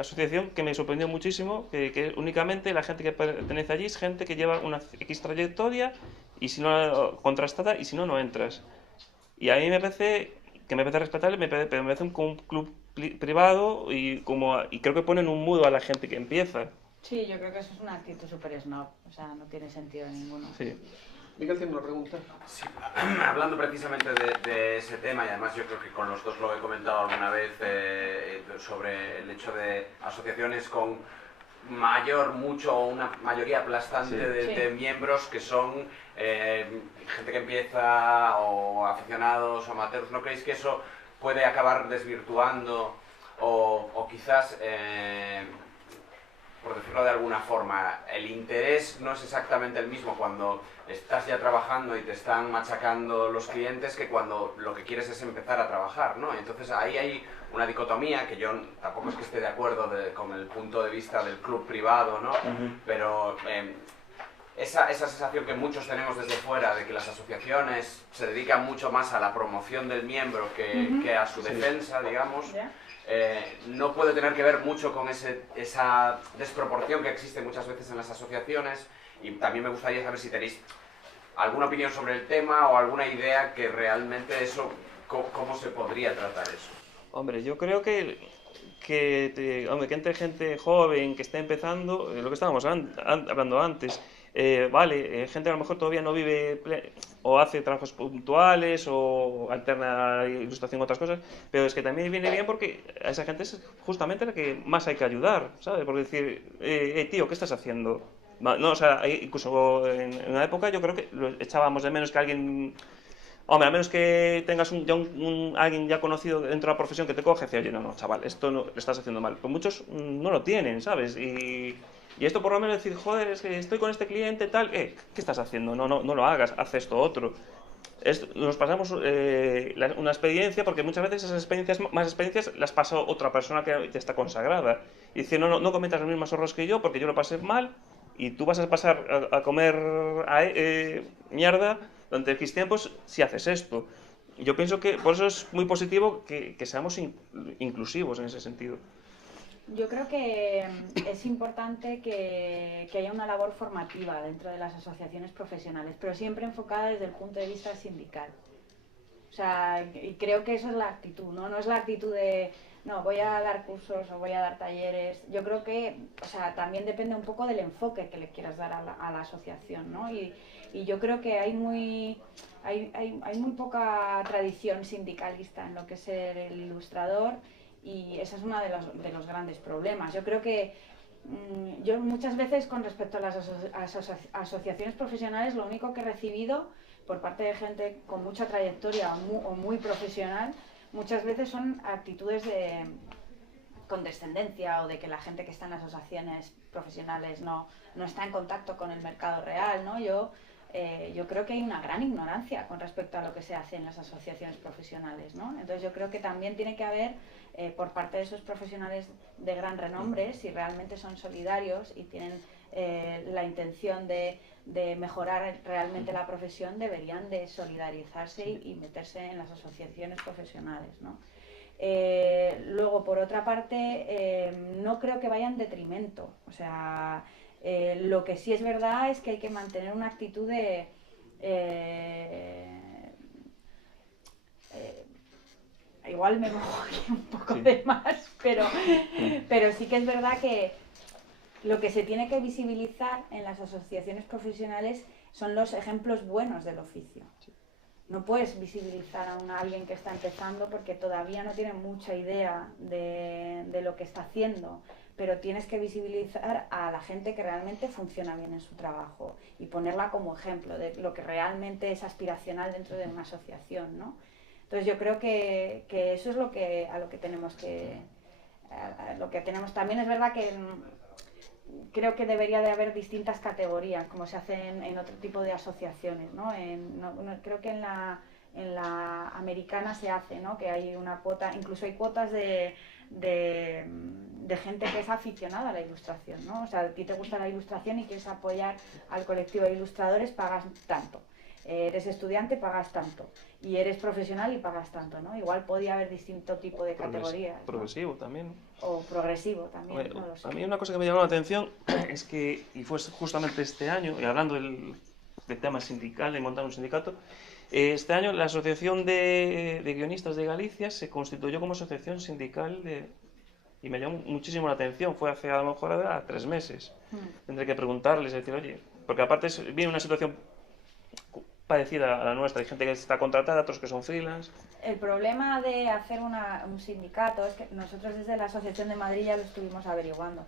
asociación que me sorprendió muchísimo, que únicamente la gente que pertenece allí es gente que lleva una X trayectoria y si no contrastada, y si no entras. Y a mí me parece respetable, pero me parece un club privado y creo que ponen un mudo a la gente que empieza. Sí, yo creo que eso es una actitud súper snob, o sea, no tiene sentido ninguno. Sí. Miguel tiene una pregunta. Sí, hablando precisamente de ese tema, y además yo creo que con los dos lo he comentado alguna vez, sobre el hecho de asociaciones con una mayoría aplastante de miembros que son gente que empieza o aficionados o amateurs. ¿No creéis que eso puede acabar desvirtuando o quizás, por decirlo de alguna forma, el interés no es exactamente el mismo cuando estás ya trabajando y te están machacando los clientes que cuando lo que quieres es empezar a trabajar, ¿no? Entonces ahí hay una dicotomía que yo tampoco es que esté de acuerdo con el punto de vista del club privado, ¿no? Pero esa sensación que muchos tenemos desde fuera de que las asociaciones se dedican mucho más a la promoción del miembro que a su defensa, digamos, no puede tener que ver mucho con esa desproporción que existe muchas veces en las asociaciones. Y también me gustaría saber si tenéis alguna opinión sobre el tema o alguna idea que realmente eso, cómo se podría tratar eso. Hombre, yo creo que entre gente joven que está empezando, lo que estábamos hablando antes, gente que a lo mejor todavía no vive o hace trabajos puntuales o alterna ilustración con otras cosas, pero es que también viene bien porque a esa gente es justamente la que más hay que ayudar, ¿sabes? Porque decir, tío, ¿qué estás haciendo? No, o sea, incluso en una época yo creo que lo echábamos de menos que alguien Hombre, a menos que tengas alguien ya conocido dentro de la profesión que te coge y dice, oye, no, chaval, esto no, lo estás haciendo mal. Pues muchos no lo tienen, ¿sabes? Y esto por lo menos decir, joder, es que estoy con este cliente, tal, ¿qué estás haciendo? No lo hagas, haz esto otro. Nos pasamos una experiencia, porque muchas veces esas experiencias, más experiencias, las pasa otra persona que ya está consagrada. Y dice, no cometas los mismos errores que yo, porque yo lo pasé mal, y tú vas a pasar a comer mierda durante X tiempos si haces esto. Yo pienso que por eso es muy positivo que seamos inclusivos en ese sentido. Yo creo que es importante que haya una labor formativa dentro de las asociaciones profesionales, pero siempre enfocada desde el punto de vista sindical. O sea, y creo que eso es la actitud, ¿no? No es la actitud de, no, voy a dar cursos o voy a dar talleres. Yo creo que, o sea, también depende un poco del enfoque que le quieras dar a la asociación, ¿no? Y yo creo que hay muy poca tradición sindicalista en lo que es ser el ilustrador, y ese es uno de los grandes problemas. Yo creo que yo muchas veces, con respecto a las asociaciones profesionales, lo único que he recibido por parte de gente con mucha trayectoria o muy profesional, muchas veces son actitudes de condescendencia, o de que la gente que está en las asociaciones profesionales no está en contacto con el mercado real, ¿no? Yo creo que hay una gran ignorancia con respecto a lo que se hace en las asociaciones profesionales, ¿no? Entonces yo creo que también tiene que haber, por parte de esos profesionales de gran renombre, si realmente son solidarios y tienen la intención de mejorar realmente la profesión, deberían de solidarizarse y meterse en las asociaciones profesionales, ¿no? Luego, por otra parte, no creo que vaya en detrimento. O sea, lo que sí es verdad es que hay que mantener una actitud de igual me mojo aquí un poco de más, pero sí que es verdad que lo que se tiene que visibilizar en las asociaciones profesionales son los ejemplos buenos del oficio. No puedes visibilizar a alguien que está empezando porque todavía no tiene mucha idea de lo que está haciendo, pero tienes que visibilizar a la gente que realmente funciona bien en su trabajo y ponerla como ejemplo de lo que realmente es aspiracional dentro de una asociación, ¿no? Entonces yo creo que eso es a lo que tenemos También es verdad que creo que debería de haber distintas categorías, como se hace en otro tipo de asociaciones, ¿no? Creo que en la americana se hace, ¿no? Que hay una cuota, incluso hay cuotas de gente que es aficionada a la ilustración, ¿no? O sea, a ti te gusta la ilustración y quieres apoyar al colectivo de ilustradores, pagas tanto. Eres estudiante, pagas tanto. Y eres profesional y pagas tanto, ¿no? Igual podía haber distinto tipo de categorías, ¿no? Progresivo también. O progresivo también, Bueno, no lo sé. a mí una cosa que me llamó la atención es que, y fue justamente este año, y hablando del tema sindical, de montar un sindicato, este año la Asociación de Guionistas de Galicia se constituyó como asociación sindical y me llamó muchísimo la atención. Fue hace a lo mejor 3 meses. Tendré que preguntarles, decir, oye, porque aparte viene una situación parecida a la nuestra. Hay gente que está contratada, otros que son freelance. El problema de hacer un sindicato es que nosotros desde la Asociación de Madrid ya lo estuvimos averiguando.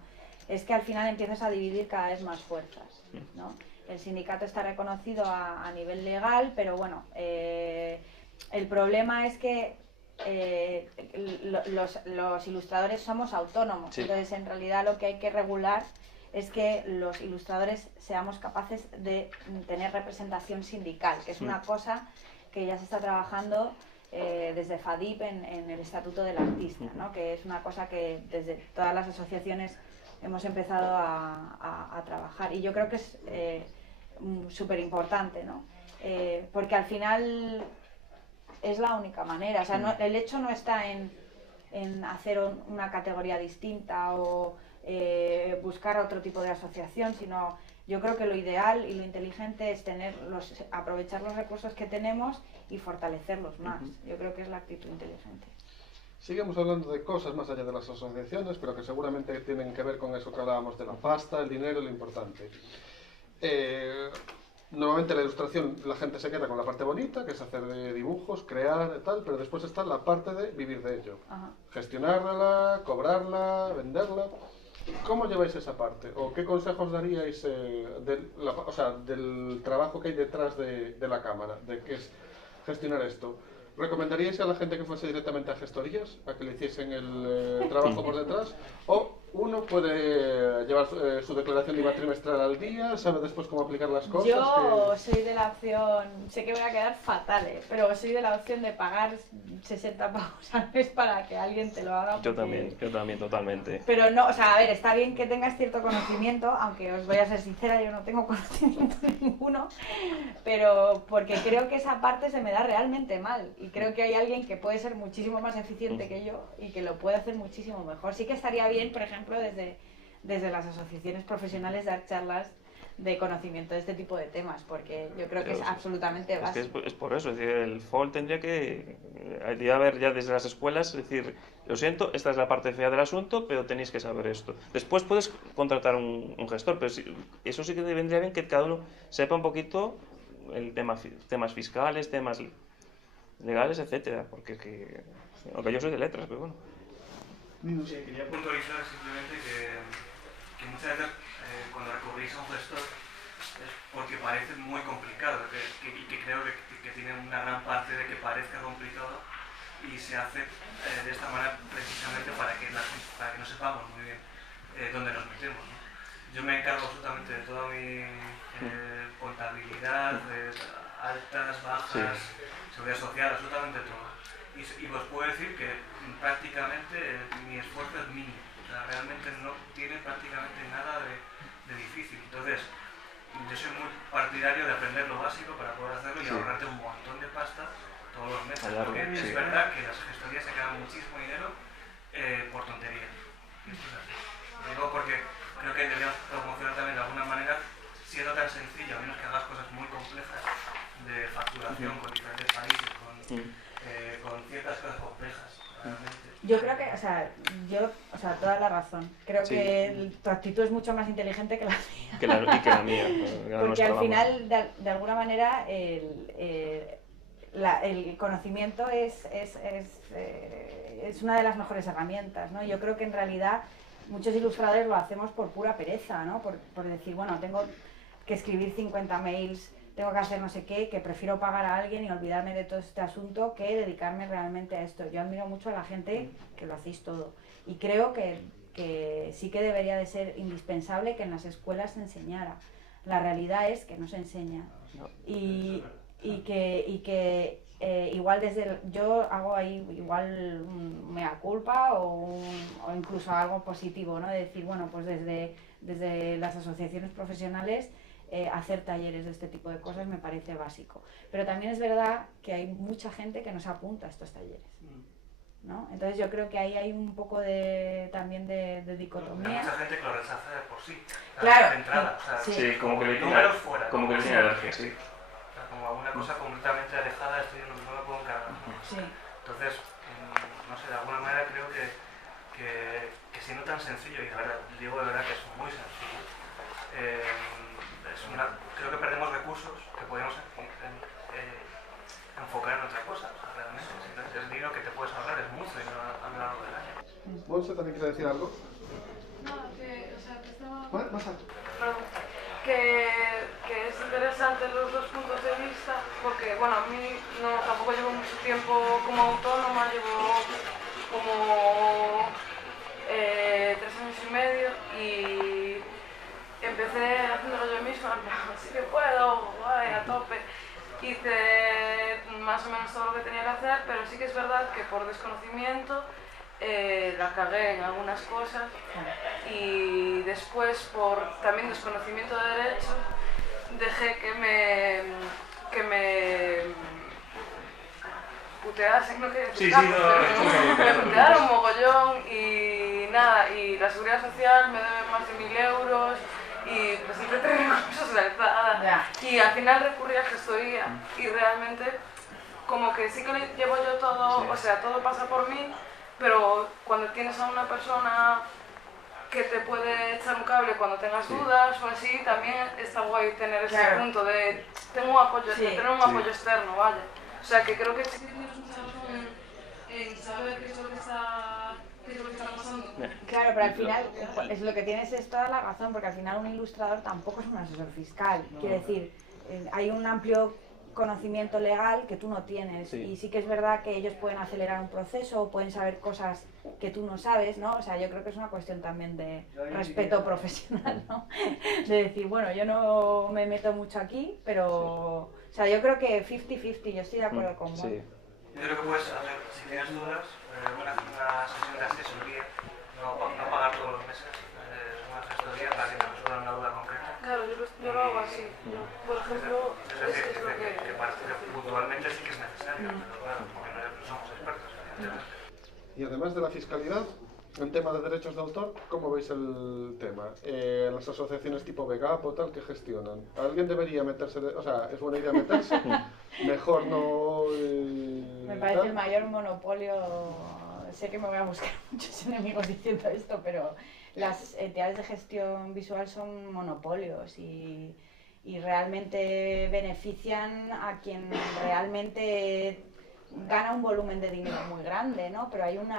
Es que al final empiezas a dividir cada vez más fuerzas, ¿no? El sindicato está reconocido a nivel legal, pero bueno, el problema es que los ilustradores somos autónomos. Sí. Entonces en realidad lo que hay que regular es que los ilustradores seamos capaces de tener representación sindical, que es una cosa que ya se está trabajando desde FADIP en el Estatuto del Artista, ¿no? Que es una cosa que desde todas las asociaciones hemos empezado a trabajar, y yo creo que es súper importante, ¿no? Porque al final es la única manera. O sea, el hecho no está en hacer una categoría distinta o buscar otro tipo de asociación, sino yo creo que lo ideal y lo inteligente es aprovechar los recursos que tenemos y fortalecerlos más. Yo creo que es la actitud inteligente. Seguimos hablando de cosas más allá de las asociaciones, pero que seguramente tienen que ver con eso que hablábamos de la pasta, el dinero y lo importante. Normalmente la ilustración, la gente se queda con la parte bonita, que es hacer dibujos, crear y tal, pero después está la parte de vivir de ello. Ajá. Gestionarla, cobrarla, venderla. ¿Cómo lleváis esa parte? ¿O qué consejos daríais del trabajo que hay detrás de la cámara? De que es gestionar esto. ¿Recomendaríais a la gente que fuese directamente a gestorías, a que le hiciesen el trabajo por detrás? ¿O uno puede llevar su declaración de IVA trimestral al día, sabe después cómo aplicar las cosas? Yo soy de la opción, sé que voy a quedar fatal, pero soy de la opción de pagar 60 pavos al mes para que alguien te lo haga. Yo también, totalmente. Pero no, o sea, a ver, está bien que tengas cierto conocimiento, aunque os voy a ser sincera, yo no tengo conocimiento ninguno, pero porque creo que esa parte se me da realmente mal y creo que hay alguien que puede ser muchísimo más eficiente que yo y que lo puede hacer muchísimo mejor. Sí que estaría bien, por ejemplo, desde las asociaciones profesionales dar charlas de conocimiento de este tipo de temas, porque yo creo que es absolutamente básico. Es por eso, es decir, el FOL tendría que haber ya desde las escuelas, es decir, lo siento, esta es la parte fea del asunto, pero tenéis que saber esto. Después puedes contratar un gestor, pero eso sí que vendría bien que cada uno sepa un poquito el temas fiscales, temas legales, etcétera, porque aunque yo soy de letras, pero bueno. Sí, quería puntualizar simplemente que muchas veces cuando recurrís a un gestor es porque parece muy complicado y que creo que tiene una gran parte de que parezca complicado y se hace de esta manera precisamente para que no sepamos muy bien dónde nos metemos, ¿no? Yo me encargo absolutamente de toda mi contabilidad, de altas, bajas, seguridad social, absolutamente todo. Y os puedo decir que prácticamente mi esfuerzo es mínimo. O sea, realmente no tiene prácticamente nada de difícil. Entonces, yo soy muy partidario de aprender lo básico para poder hacerlo y ahorrarte un montón de pasta todos los meses. Porque es verdad que las gestorías se ganan muchísimo dinero por tonterías. Y esto es así. Lo digo porque creo que deberíamos promocionar también de alguna manera, siendo tan sencillo, a menos que hagas cosas muy complejas de facturación con diferentes países, con ciertas cosas complejas, realmente. Yo creo que, o sea, toda la razón. Creo que tu actitud es mucho más inteligente que la mía. Y que la mía. Porque al final, de alguna manera, el conocimiento es una de las mejores herramientas, ¿no? Yo creo que en realidad muchos ilustradores lo hacemos por pura pereza, ¿no? Por decir, bueno, tengo que escribir 50 mails, tengo que hacer no sé qué, que prefiero pagar a alguien y olvidarme de todo este asunto que dedicarme realmente a esto. Yo admiro mucho a la gente que lo hacéis todo y creo que sí que debería de ser indispensable que en las escuelas se enseñara. La realidad es que no se enseña y que igual yo hago ahí igual un mea culpa o incluso algo positivo, ¿no? De decir, bueno, pues desde las asociaciones profesionales hacer talleres de este tipo de cosas me parece básico. Pero también es verdad que hay mucha gente que no se apunta a estos talleres, ¿no? Entonces yo creo que ahí hay un poco también de dicotomía. Hay mucha gente que lo rechaza de por sí. Claro. De entrada, o sea, Sí, como que le tiene alergia, sí. O sea, como una cosa completamente alejada, esto yo no me puedo encargar. Sí. Entonces, no sé, de alguna manera creo que siendo tan sencillo, y de verdad, digo de verdad que es muy sencillo, creo que perdemos recursos que podemos enfocar en otra cosa, o sea, realmente. Es dinero que te puedes ahorrar, es mucho dinero a lo largo del año. ¿Monse también quiere decir algo? No, que estaba... Bueno, más alto. Perdón. Que es interesante los dos puntos de vista, porque, bueno, a mí tampoco llevo mucho tiempo como autónoma, llevo como 3 años y medio y empecé haciéndolo yo misma, así que puedo, guay, a tope. Hice más o menos todo lo que tenía que hacer, pero sí que es verdad que por desconocimiento la cagué en algunas cosas y después por también desconocimiento de derechos dejé que me puteasen, no quiero decir, me putearon un mogollón y nada, y la seguridad social me debe más de 1000 euros y presenté 3 recursos de alzada y al final recurrí a gestoría y realmente como que sí que le llevo yo todo, o sea, todo pasa por mí, pero cuando tienes a una persona que te puede echar un cable cuando tengas dudas o así, también está guay tener ese punto de tener un apoyo externo, ¿vale? O sea, que creo que sí que tienes mucha razón en saber qué es lo que está pasando. Claro, pero al final es lo que tienes es toda la razón, porque al final un ilustrador tampoco es un asesor fiscal. Quiere decir, hay un amplio conocimiento legal que tú no tienes. Sí. Y sí que es verdad que ellos pueden acelerar un proceso o pueden saber cosas que tú no sabes, ¿no? O sea, yo creo que es una cuestión también de respeto profesional, ¿no? De decir, bueno, yo no me meto mucho aquí, pero... O sea, yo creo que 50-50, yo estoy de acuerdo con vos. Sí. Yo creo que puedes hacer, si tienes dudas, una sesión de asesoría, no pagar todos los meses, una asesoría para que te resuelvan una duda concreta. Claro, yo lo hago así. Por ejemplo, Es decir, que parece que puntualmente sí que es necesario, pero claro, porque no somos expertos, evidentemente. Y además de la fiscalidad, en tema de derechos de autor, ¿cómo veis el tema? Las asociaciones tipo VEGAP o tal, ¿qué gestionan? ¿Alguien debería meterse? O sea, ¿es buena idea meterse? Mejor no... Me parece el mayor monopolio. Sé que me voy a buscar muchos enemigos diciendo esto, pero las entidades de gestión visual son monopolios y realmente benefician a quien realmente gana un volumen de dinero muy grande, ¿no? Pero hay un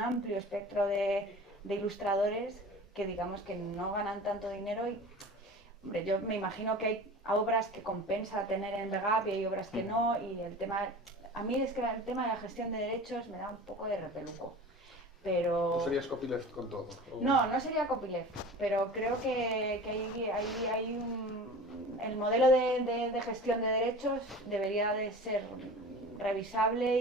amplio espectro de ilustradores que digamos que no ganan tanto dinero y, hombre, yo me imagino que hay obras que compensa tener en VEGAP y hay obras que no, y el tema, a mí es que el tema de la gestión de derechos me da un poco de repeluco. Pero... ¿O serías copyleft con todo? ¿O? No, no sería copyleft, pero creo que hay el modelo de gestión de derechos debería de ser revisable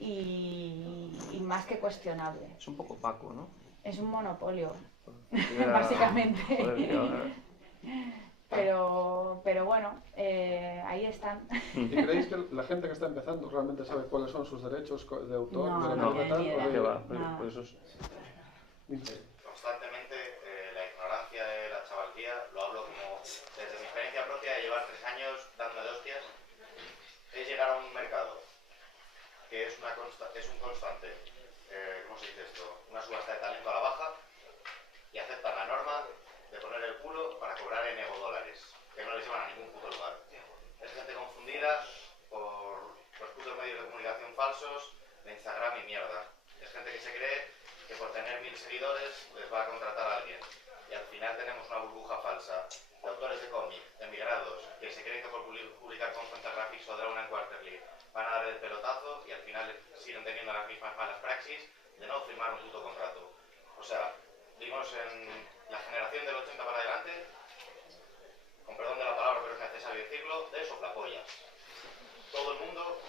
y más que cuestionable. Es un poco opaco, ¿no? Es un monopolio, Era- básicamente. Joder, Pero bueno, ahí están. ¿Y creéis que la gente que está empezando realmente sabe cuáles son sus derechos de autor? No, de la no obra tiene tal, ni o idea. de- ¿qué va? Nada. Pues eso es... Constantemente la ignorancia de la chavaldía, lo hablo como desde mi experiencia propia de llevar 3 años dando de hostias, es llegar a un mercado que es un constante, ¿cómo se dice esto? Una subasta de talento a la baja y aceptan la norma de poner el culo para cobrar en eurodólares, que no les llevan a ningún puto lugar. Es gente confundida por los putos medios de comunicación falsos de Instagram y mierda. Es gente que se cree que por tener 1000 seguidores les va a contratar a alguien. Y al final tenemos una burbuja falsa de autores de cómic, emigrados, que se creen que por publicar con Fantagraphics o Drawn and Quarterly van a dar el pelotazo y al final siguen teniendo las mismas malas praxis de no firmar un puto contrato. O sea, vimos en la generación del 80 para adelante, con perdón de la palabra pero es necesario decirlo, de soplapollas. Todo el mundo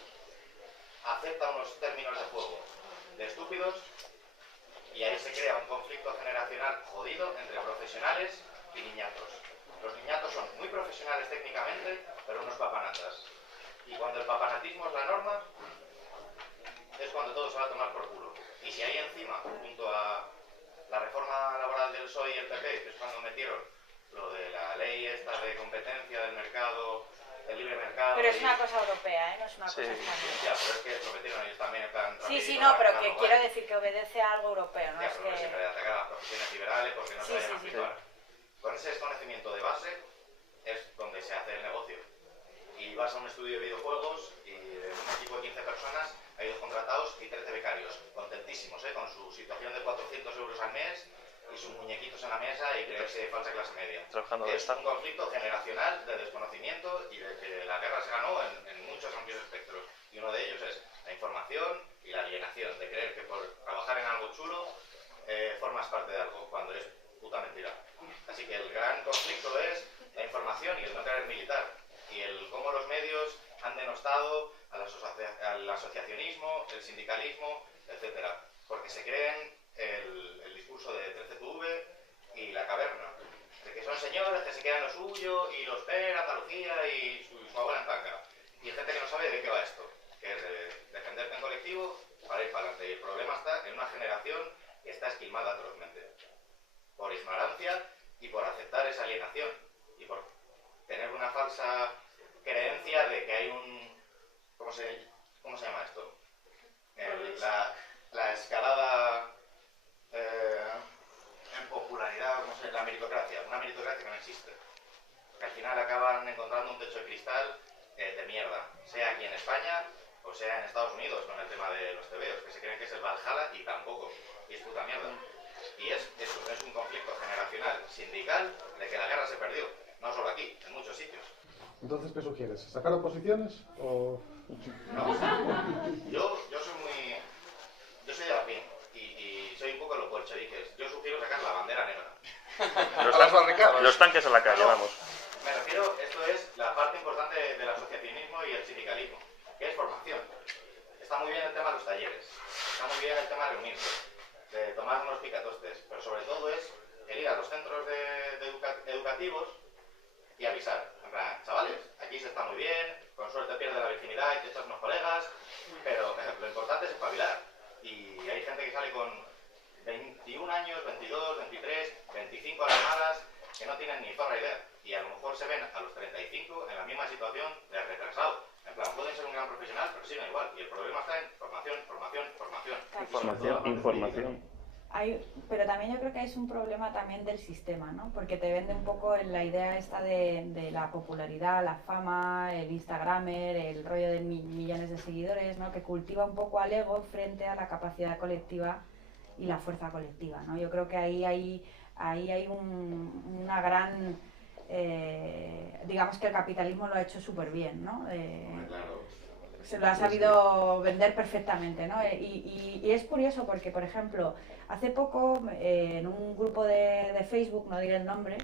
acepta unos términos de juego de estúpidos y ahí se crea un conflicto generacional jodido entre profesionales y niñatos. Los niñatos son muy profesionales técnicamente, pero unos papanatas. Y cuando el papanatismo es la norma, es cuando todo se va a tomar por culo. Y si ahí encima, junto a la reforma laboral del PSOE y el PP, que es cuando metieron lo de la ley esta de competencia del mercado, del libre mercado... Pero es una cosa europea, ¿eh? No es una cosa española. Ya, pero es que lo metieron ellos también en plan... Sí, sí, rapidito no, para pero ganar que lugar. quiero decir que obedece a algo europeo, ¿no? Ya, Es pero siempre que... atacar a las profesiones liberales porque no Sí, se vayan sí, a sí. flipar. Con ese desconocimiento de base es donde se hace el negocio. Y vas a un estudio de videojuegos y de un equipo de 15 personas hay 2 contratados y 13 becarios, contentísimos, con su situación de 400 euros al mes y sus muñequitos en la mesa y creerse falsa clase media. Trabajando de Es esta. un conflicto generacional de desconocimiento y de que la guerra se ganó en muchos amplios espectros. Y uno de ellos es la información y la alienación, de creer que por trabajar en algo chulo formas parte de algo, cuando es puta mentira. Así que el gran conflicto es la información y el no querer militar. Y el cómo los medios han denostado al asociacionismo, el sindicalismo, etcétera, porque se creen el discurso de 13TV y la caverna, de que son señores que se quedan lo suyo y los PER, Andalucía y su abuela en tanga. Y hay gente que no sabe de qué va esto, que es de defenderte en colectivo para ir para adelante. Y el problema está en una generación que está esquilmada atrozmente, por ignorancia y por aceptar esa alienación y por tener una falsa creencia de que hay un... ¿Cómo se llama esto? La escalada en popularidad, la meritocracia. Una meritocracia que no existe. Que al final acaban encontrando un techo de cristal de mierda. Sea aquí en España o sea en Estados Unidos con el tema de los tebeos, que se creen que es el Valhalla y tampoco. Y es puta mierda. Y es un conflicto generacional, sindical, de que la guerra se perdió. No solo aquí, en muchos sitios. Entonces, ¿qué sugieres? ¿Sacar oposiciones o...? No, yo soy muy... Yo soy de la PIN y soy un poco los bolcheviques. Yo sugiero sacar la bandera negra. A las barricadas. Los tanques a la calle, No, vamos. Me refiero, esto es la parte importante del asociacionismo y el sindicalismo, que es formación. Está muy bien el tema de los talleres, está muy bien el tema de reunirse, de tomar unos picatostes, pero sobre todo es el ir a los centros educativos y avisar. En plan, chavales, aquí se está muy bien, con suerte pierdes la virginidad y te echas unos colegas, pero lo importante es espabilar. Y hay gente que sale con 21 años, 22, 23, 25 a las malas, que no tienen ni zorra idea. Y a lo mejor se ven a los 35 en la misma situación de retrasado. En plan, pueden ser un gran profesional, pero siguen igual. Y el problema está en formación, formación, formación. Información. Pero también yo creo que es un problema también del sistema, ¿no? Porque te vende un poco la idea esta de la popularidad, la fama, el instagramer, el rollo de millones de seguidores, ¿no? Que cultiva un poco al ego frente a la capacidad colectiva y la fuerza colectiva, ¿no? Yo creo que ahí hay una gran... digamos que el capitalismo lo ha hecho súper bien, ¿no? Se lo ha sabido vender perfectamente, ¿no? Y es curioso porque, por ejemplo, hace poco en un grupo de Facebook, no diré el nombre,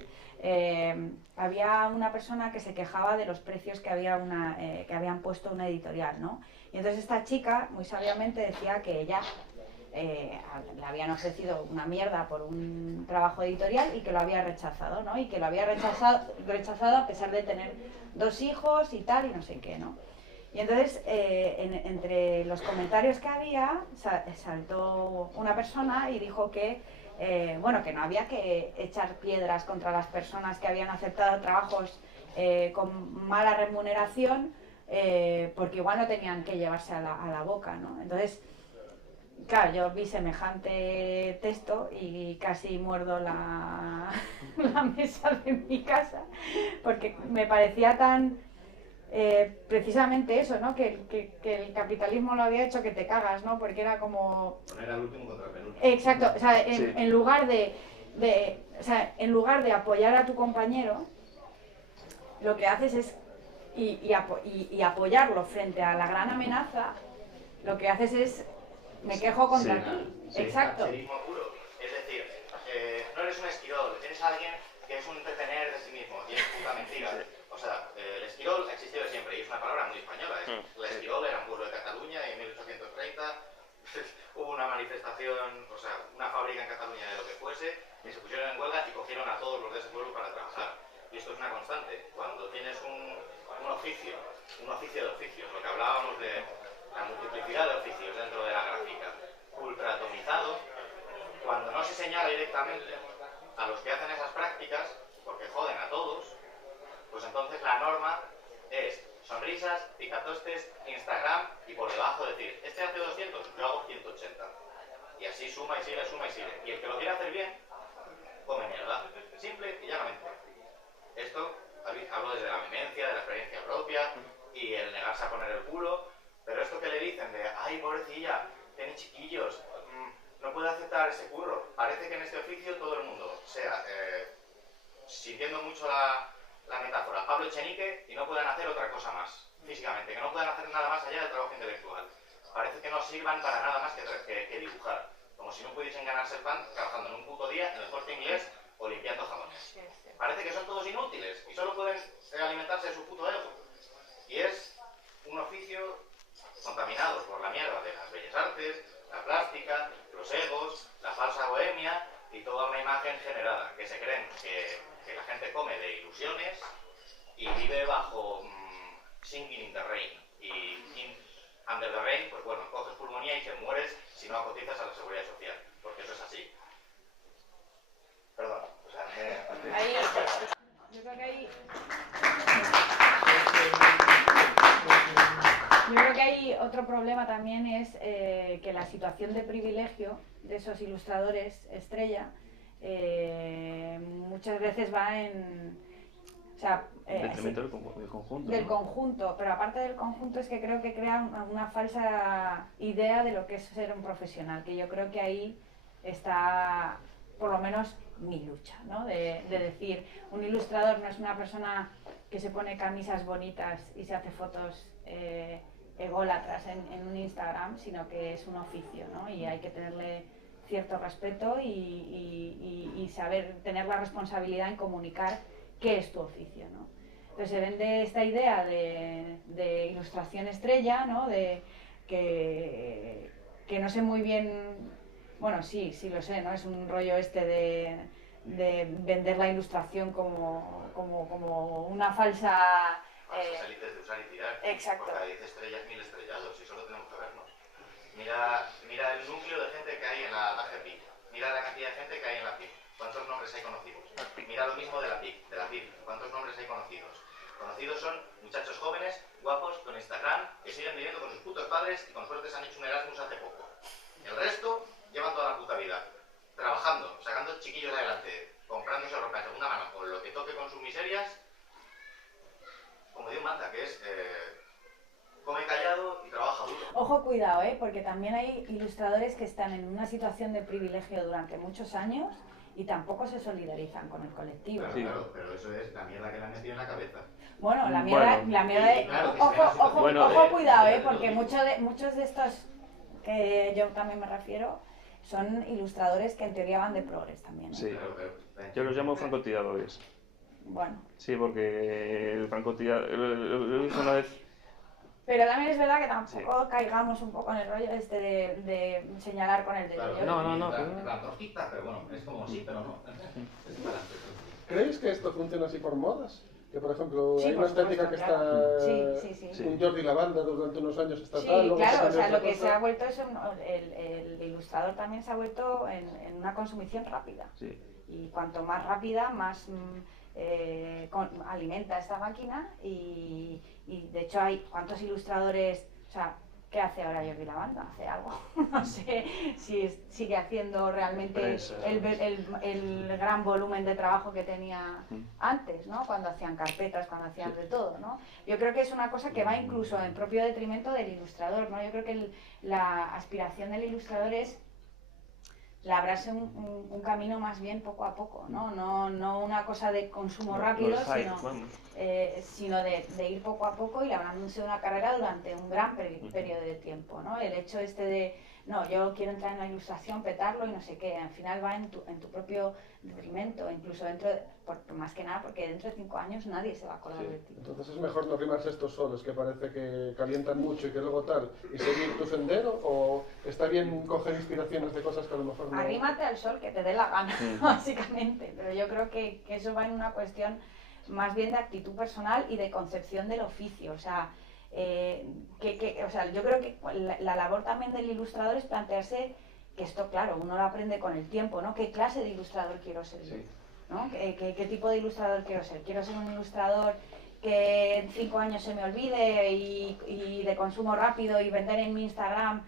había una persona que se quejaba de los precios que habían puesto una editorial, ¿no? Y entonces esta chica muy sabiamente decía que ella le habían ofrecido una mierda por un trabajo editorial y que lo había rechazado, ¿no? Y que lo había rechazado a pesar de tener 2 hijos y tal y no sé qué, ¿no? Y entonces, entre los comentarios que había, saltó una persona y dijo que, bueno, que no había que echar piedras contra las personas que habían aceptado trabajos con mala remuneración, porque igual no tenían que llevarse a la boca, ¿no? Entonces, claro, yo vi semejante texto y casi muerdo la mesa de mi casa, porque me parecía tan... precisamente eso, ¿no? Que el capitalismo lo había hecho que te cagas, ¿no? Porque era como... Poner al último contra el penúltimo. Exacto, o sea, en lugar en lugar de apoyar a tu compañero, lo que haces es y apoyarlo frente a la gran amenaza, lo que haces es me quejo contra ti. Exacto. Activismo puro. Es decir, no eres un esquirol, eres alguien que es un entretener de sí mismo y es puta mentira. O sea, el esquirol ha existido siempre y es una palabra muy española. El esquirol era un pueblo de Cataluña y en 1830 hubo una manifestación, o sea, una fábrica en Cataluña de lo que fuese, y se pusieron en huelga y cogieron a todos los de ese pueblo para trabajar. Y esto es una constante. Cuando tienes un oficio de oficios, lo que hablábamos de la multiplicidad de oficios dentro de la gráfica, ultra atomizado, cuando no se señala directamente a los que hacen esas prácticas, porque joden a todos, pues entonces la norma es sonrisas, picatostes, Instagram y por debajo decir, este hace 200, yo hago 180. Y así suma y sigue, suma y sigue. Y el que lo quiera hacer bien, come mierda. Simple y llanamente. Esto hablo desde la vehemencia, de la experiencia propia y el negarse a poner el culo, pero esto que le dicen de, ay pobrecilla, tiene chiquillos, no puede aceptar ese curro. Parece que en este oficio todo el mundo sea, sintiendo mucho la metáfora, Pablo Echenique y no puedan hacer otra cosa más, físicamente, que no puedan hacer nada más allá del trabajo intelectual. Parece que no sirvan para nada más que dibujar, como si no pudiesen ganarse el pan trabajando en un puto día en el Corte Inglés o limpiando jamones. Parece que son todos inútiles y solo pueden alimentarse de su puto ego. Y es un oficio contaminado por la mierda de las bellas artes, la plástica, los egos, la falsa bohemia y toda una imagen generada, que se creen que la gente come de ilusiones y vive bajo singing in the rain. Y under the rain, pues bueno, coges pulmonía y te mueres si no cotizas a la seguridad social, porque eso es así. Perdón, o sea, yo creo que hay otro problema también, es que la situación de privilegio de esos ilustradores estrella muchas veces va en... O sea, detrimento del conjunto. Del ¿no? conjunto, pero aparte del conjunto es que creo que crea una falsa idea de lo que es ser un profesional, que yo creo que ahí está, por lo menos, mi lucha, ¿no? De decir, un ilustrador no es una persona que se pone camisas bonitas y se hace fotos ególatras en un Instagram, sino que es un oficio, ¿no? Y hay que tenerle cierto respeto y saber tener la responsabilidad en comunicar qué es tu oficio, ¿no? Entonces se vende esta idea de ilustración estrella, ¿no? De que no sé muy bien, bueno, sí lo sé, ¿no? Es un rollo este de vender la ilustración como una falsa... Falsas élites de usar y tirar. Exacto. Porque a 10 estrellas, 1000 estrellados, y solo tenemos que vernos. Mira el núcleo de gente que hay en la AGPIC. Mira la cantidad de gente que hay en la PIC. ¿Cuántos nombres hay conocidos? Mira lo mismo de la PIC, ¿cuántos nombres hay conocidos? Conocidos son muchachos jóvenes, guapos, con Instagram, que siguen viviendo con sus putos padres y con suerte se han hecho un Erasmus hace poco. El resto llevan toda la puta vida trabajando, sacando chiquillos adelante, comprándose ropa de segunda mano, con lo que toque con sus miserias, como Dios manda, que es come callado y trabaja duro. Ojo, cuidado, porque también hay ilustradores que están en una situación de privilegio durante muchos años y tampoco se solidarizan con el colectivo. Claro, pero eso es la mierda que le han metido en la cabeza. Bueno, la mierda de... Claro, ojo, cuidado, porque muchos de estos que yo también me refiero son ilustradores que en teoría van de progres también. Sí, yo los llamo francotiradores. Bueno. Sí, porque el francotirador... Lo hice una vez... Pero también es verdad que tampoco caigamos un poco en el rollo este de señalar con el dedo. Claro, no. Pero bueno, es como sí, pero no. ¿Creéis que esto funciona así por modas? Que por ejemplo, sí, hay una estética que claro. está... Sí. Un Jordi Lavanda durante unos años está sí, tal... claro, o sea, lo que se ha vuelto es... El ilustrador también se ha vuelto en una consumición rápida. Sí. Y cuanto más rápida, más... alimenta esta máquina y de hecho hay cuántos ilustradores, o sea, ¿qué hace ahora Jordi Lavanda? ¿Hace algo? No sé si sigue haciendo realmente el gran volumen de trabajo que tenía antes, ¿no? Cuando hacían carpetas, cuando hacían de todo, ¿no? Yo creo que es una cosa que va incluso en propio detrimento del ilustrador, ¿no? Yo creo que la aspiración del ilustrador es labrarse un camino más bien poco a poco, ¿no? No una cosa de consumo rápido, sino de ir poco a poco y labrándose una carrera durante un gran periodo de tiempo, ¿no? El hecho este de, no, yo quiero entrar en la ilustración, petarlo y no sé qué, al final va en tu propio detrimento, incluso más que nada porque dentro de 5 años nadie se va a acordar de ti. Entonces es mejor no arrimarse estos solos que parece que calientan mucho y que luego tal, y seguir tu sendero, o está bien coger inspiraciones de cosas que a lo mejor no... Arrímate al sol que te dé la gana, básicamente, pero yo creo que eso va en una cuestión más bien de actitud personal y de concepción del oficio, o sea, yo creo que la labor también del ilustrador es plantearse que esto, claro, uno lo aprende con el tiempo, ¿no? ¿Qué clase de ilustrador quiero ser yo? ¿No? ¿Qué tipo de ilustrador quiero ser? ¿Quiero ser un ilustrador que en 5 años se me olvide y de consumo rápido y vender en mi Instagram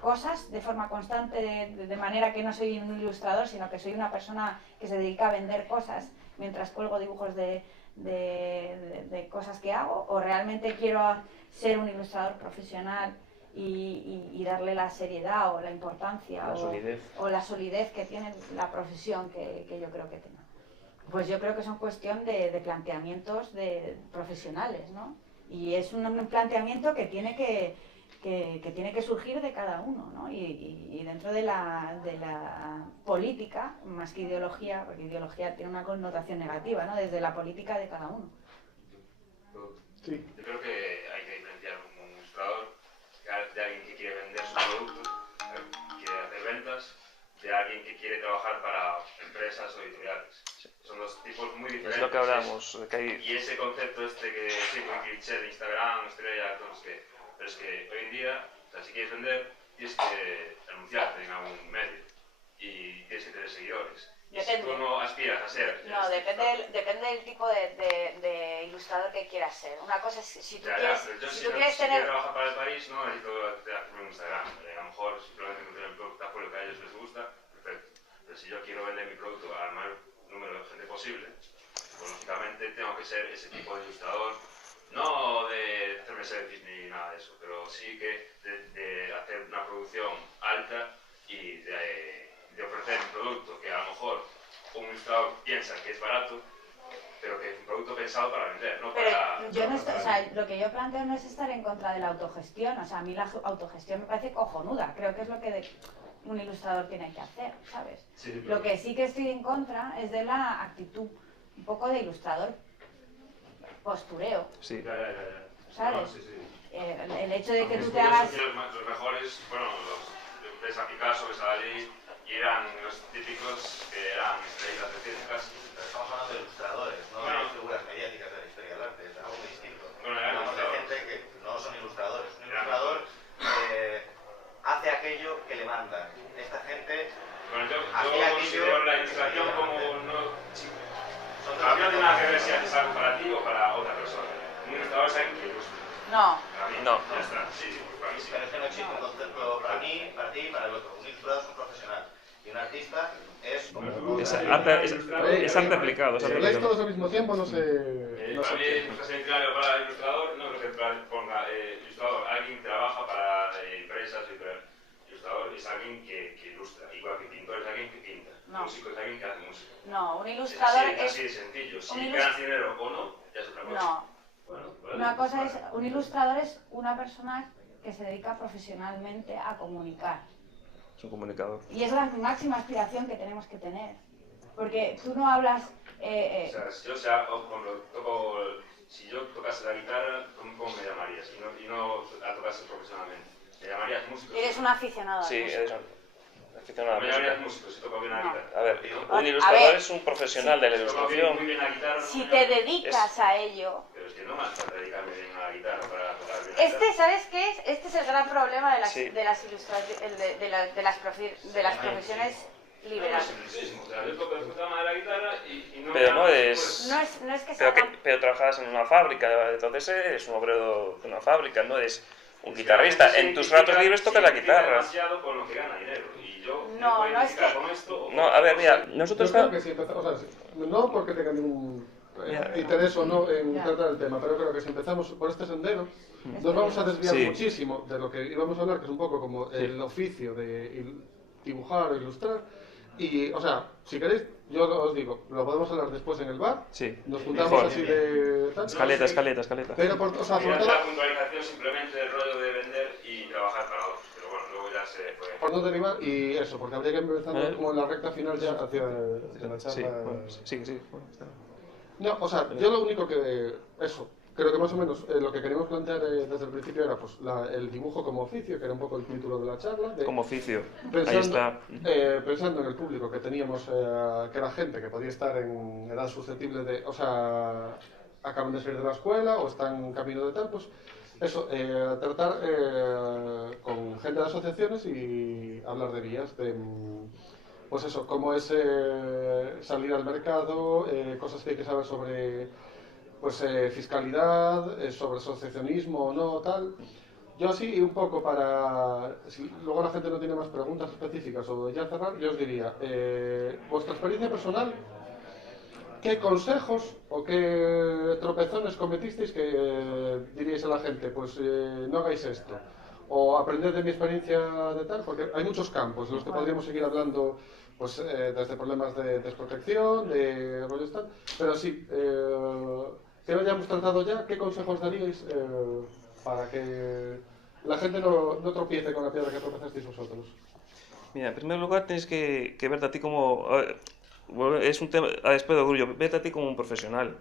cosas de forma constante, de manera que no soy un ilustrador, sino que soy una persona que se dedica a vender cosas mientras cuelgo dibujos de cosas que hago? ¿O realmente quiero ser un ilustrador profesional y darle la seriedad o la importancia o la solidez que tiene la profesión que yo creo que tenga? Pues yo creo que son cuestión de planteamientos profesionales, ¿no? Y es un planteamiento que tiene que surgir de cada uno, ¿no? Y dentro de la política, más que ideología, porque ideología tiene una connotación negativa, ¿no? Desde la política de cada uno. Sí. Yo creo que hay que diferenciar un ilustrador de alguien que quiere vender su producto, quiere hacer ventas, de alguien que quiere trabajar para empresas o editoriales. Son dos tipos muy diferentes. Es lo que hablamos. Y ese concepto que sí, muy cliché de Instagram, estrella, todos que... Pero es que hoy en día, o sea, si quieres vender, tienes que anunciarte en algún medio y tienes que tener seguidores. Y si tú no aspiras a ser... No, depende del tipo de ilustrador que quieras ser. Una cosa es, si tú quieres tener... quiero trabajar para el país, no necesito hacerme un Instagram. A lo mejor simplemente encontrar el portafolio que a ellos les gusta, perfecto. Pero si yo quiero vender mi producto al mayor número de gente posible, pues lógicamente tengo que ser ese tipo de ilustrador. No de hacerme selfies ni nada de eso, pero sí que de hacer una producción alta y de ofrecer un producto que a lo mejor un ilustrador piensa que es barato, pero que es un producto pensado para vender, no Pero para... yo no estoy, o sea, lo que yo planteo no es estar en contra de la autogestión, o sea, a mí la autogestión me parece cojonuda, creo que es lo que un ilustrador tiene que hacer, ¿sabes? Sí, pero... Lo que sí que estoy en contra es de la actitud un poco de ilustrador postureo, Sí. Ya. ¿sabes? No, sí. El hecho de que Es tú te curioso hagas... que los mejores, bueno, los ves a Picasso, ves a Dalí, y eran los típicos que eran estrellas científicas. Estamos hablando de ilustradores, no Bueno. de figuras mediáticas de la historia del arte, es algo muy distinto. Bueno, eran Hablamos de ilustradores. gente que no son ilustradores. Un ilustrador hace aquello que le mandan. Esta gente Bueno, yo hacía aquello considero la ilustración que como efectivamente. no... Son A mí no tiene nada que ver si haces algo para ti o para otra persona. Un ilustrador es alguien que ilustra. No, Para mí, No. ya está. Sí, para mí sí. Pero es que no existe un concepto para mí, para ti y para el otro. Un ilustrador es un profesional. Y un artista es como... Es arte aplicado. Si habláis todos al mismo tiempo, no sé... No Para sé mí, ilustración literaria para el ilustrador, no creo que ponga ilustrador. Alguien que trabaja para empresas, ilustrador es alguien que ilustra. Igual que pintor es alguien que pinta. No. Músico es alguien que hace música. no, un Es ilustrador así de sencillo. Si un ganas dinero o no, ya es otra cosa. No, Bueno, vale. una cosa es, un ilustrador es una persona que se dedica profesionalmente a comunicar. Es un comunicador. Y es la máxima aspiración que tenemos que tener. Porque tú no hablas... Si yo tocase la guitarra, ¿cómo me llamarías? Y no la tocase profesionalmente. ¿Me llamarías músico? eres un aficionado. a la Sí, música. eres un aficionado a ¿Me la llamarías música. músico si toco bien la No. guitarra? A ver, A un ilustrador ver, es un profesional de la Si toco ilustración. muy bien la guitarra, no Si me te llamas. dedicas a ello... Pero es que no me hace falta dedicarme bien a la guitarra para tocar bien la Este, guitarra. ¿sabes qué es? Este es el gran problema de las, Sí. de las ilustraciones, de las profesiones liberales. O sea, yo toco de puta madre la guitarra y no Pero me no llamas, es- pues, No es que sea Pero trabajas en una fábrica, entonces eres un obrero de una fábrica, no eres un es que guitarrista. la gente En tus se ratos libres tocas la identifica guitarra. demasiado con lo que gana dinero. Y yo me No, puedo no es identificar que- con esto. No, a ver, mira, Yo nosotros creo que sí, empezamos, o sea, no porque tenga ningún Ya. interés o no en Ya. tratar el tema, pero creo que si empezamos por este sendero, nos vamos a desviar Sí. muchísimo de lo que íbamos a hablar, que es un poco como el oficio de dibujar o ilustrar. Y, o sea, si queréis, yo os digo, lo podemos hablar después en el bar, Sí, nos juntamos mejor. así de... tal. Escaleta. Pero, o sea, sobre Era todo, la puntualización simplemente del rollo de vender y trabajar para otros. Pero bueno, luego ya se fue. por no derivar, y eso, porque habría que empezar como en la recta final ya hacia la charla. Sí, bueno, sí. Bueno, está. No, o sea, yo lo único que... Eso, creo que más o menos lo que queríamos plantear desde el principio era pues el dibujo como oficio, que era un poco el título de la charla. De, Como oficio. pensando, Ahí está. Pensando en el público que teníamos, que era gente que podía estar en edad susceptible de... O sea, acaban de salir de la escuela o están en camino de tal, pues... Eso, tratar con gente de asociaciones y hablar de vías, de... Pues eso, cómo es salir al mercado, cosas que hay que saber sobre pues, fiscalidad, sobre asociacionismo o no, tal. Yo así, un poco para... Si luego la gente no tiene más preguntas específicas o ya cerrar, yo os diría, vuestra experiencia personal, ¿qué consejos o qué tropezones cometisteis que diríais a la gente, pues no hagáis esto? O aprended de mi experiencia de tal, porque hay muchos campos en los que podríamos seguir hablando, pues desde problemas de desprotección, de rollos tal, pero sí, que lo hayamos tratado ya, ¿qué consejos daríais para que la gente no tropiece con la piedra que tropezasteis vosotros? Mira, en primer lugar tienes que verte a ti como... es un tema, después de orgullo, vete a ti como un profesional.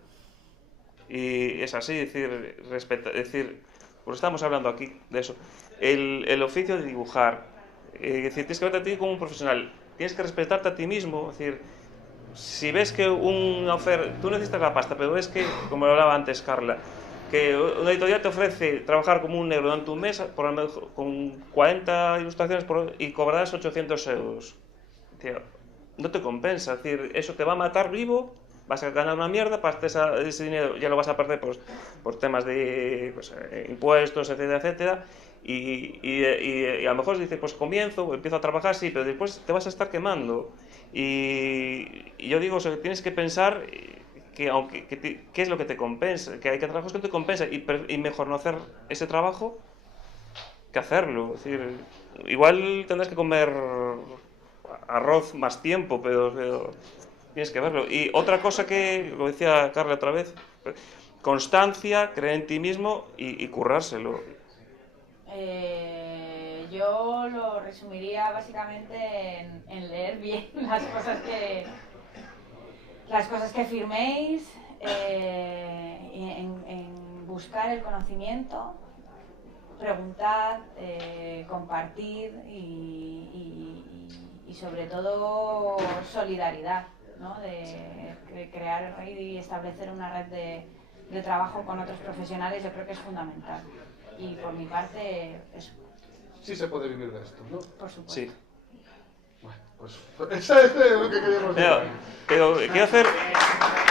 Y es así, decir, pues estamos hablando aquí de eso. El oficio de dibujar, tienes que verte a ti como un profesional. Tienes que respetarte a ti mismo, es decir, si ves que una oferta, tú necesitas la pasta, pero ves que, como lo hablaba antes Carla, que una editorial te ofrece trabajar como un negro durante un mes por lo mejor, con 40 ilustraciones y cobrarás 800 euros. Tío, no te compensa, es decir, eso te va a matar vivo, vas a ganar una mierda, ese dinero ya lo vas a perder por temas de pues, impuestos, etcétera, etcétera. Y a lo mejor dices, pues comienzo, empiezo a trabajar, sí, pero después te vas a estar quemando. Y yo digo, o sea, tienes que pensar qué es lo que te compensa, que hay que trabajos que te compensa y mejor no hacer ese trabajo que hacerlo. Es decir, igual tendrás que comer arroz más tiempo, pero Tienes que verlo. Y otra cosa que, lo decía Carla otra vez, constancia, creer en ti mismo y currárselo. Yo lo resumiría básicamente en leer bien las cosas que firméis, en buscar el conocimiento, preguntar, compartir y sobre todo solidaridad, ¿no? De crear y establecer una red de trabajo con otros profesionales, yo creo que es fundamental. Y por mi parte, eso. Sí se puede vivir de esto, ¿no? Por supuesto. Sí. Bueno, pues eso es lo que queríamos decir. Pero quiero hacer...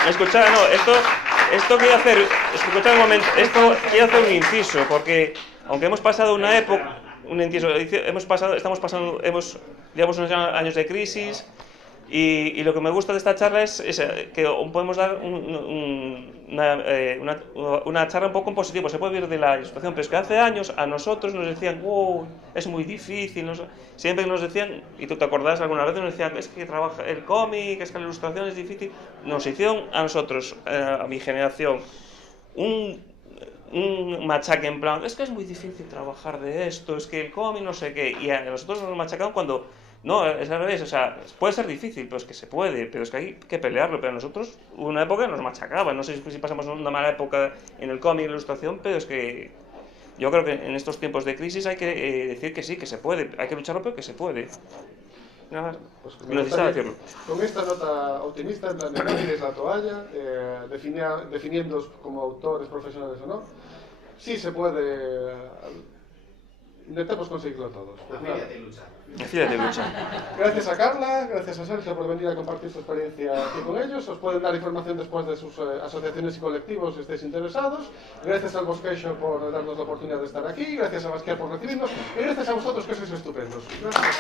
Escuchad, no, esto quiero hacer... Escuchad un momento, esto quiero hacer un inciso, porque aunque hemos pasado una época... Un inciso, llevamos unos años de crisis y lo que me gusta de esta charla es que podemos dar una charla un poco en positivo, se puede ver de la situación, pero es que hace años a nosotros nos decían, wow, es muy difícil, siempre nos decían, y tú te acordás alguna vez, nos decían, es que trabaja el cómic, es que la ilustración es difícil, nos hicieron a nosotros, a mi generación, un machaque en plan, es que es muy difícil trabajar de esto, es que el cómic no sé qué, y a nosotros nos machacaron cuando, no, es al revés, o sea, puede ser difícil, pero es que se puede, pero es que hay que pelearlo, pero a nosotros hubo una época nos machacaban, no sé si pasamos una mala época en el cómic y la ilustración, pero es que yo creo que en estos tiempos de crisis hay que decir que sí, que se puede, hay que lucharlo, pero que se puede. Nada más, pues necesitaba decirlo. Con esta nota optimista, en plan de no tires la toalla, definiendo como autores profesionales o no, sí se puede, intentemos conseguirlo todos. Pues Afíliate y lucha. Afíliate y lucha. Gracias a Carla, gracias a Sergio por venir a compartir su experiencia aquí con ellos. Os pueden dar información después de sus asociaciones y colectivos si estáis interesados. Gracias al Bosqueixo por darnos la oportunidad de estar aquí, gracias a Basquiat por recibirnos y gracias a vosotros que sois estupendos. Gracias.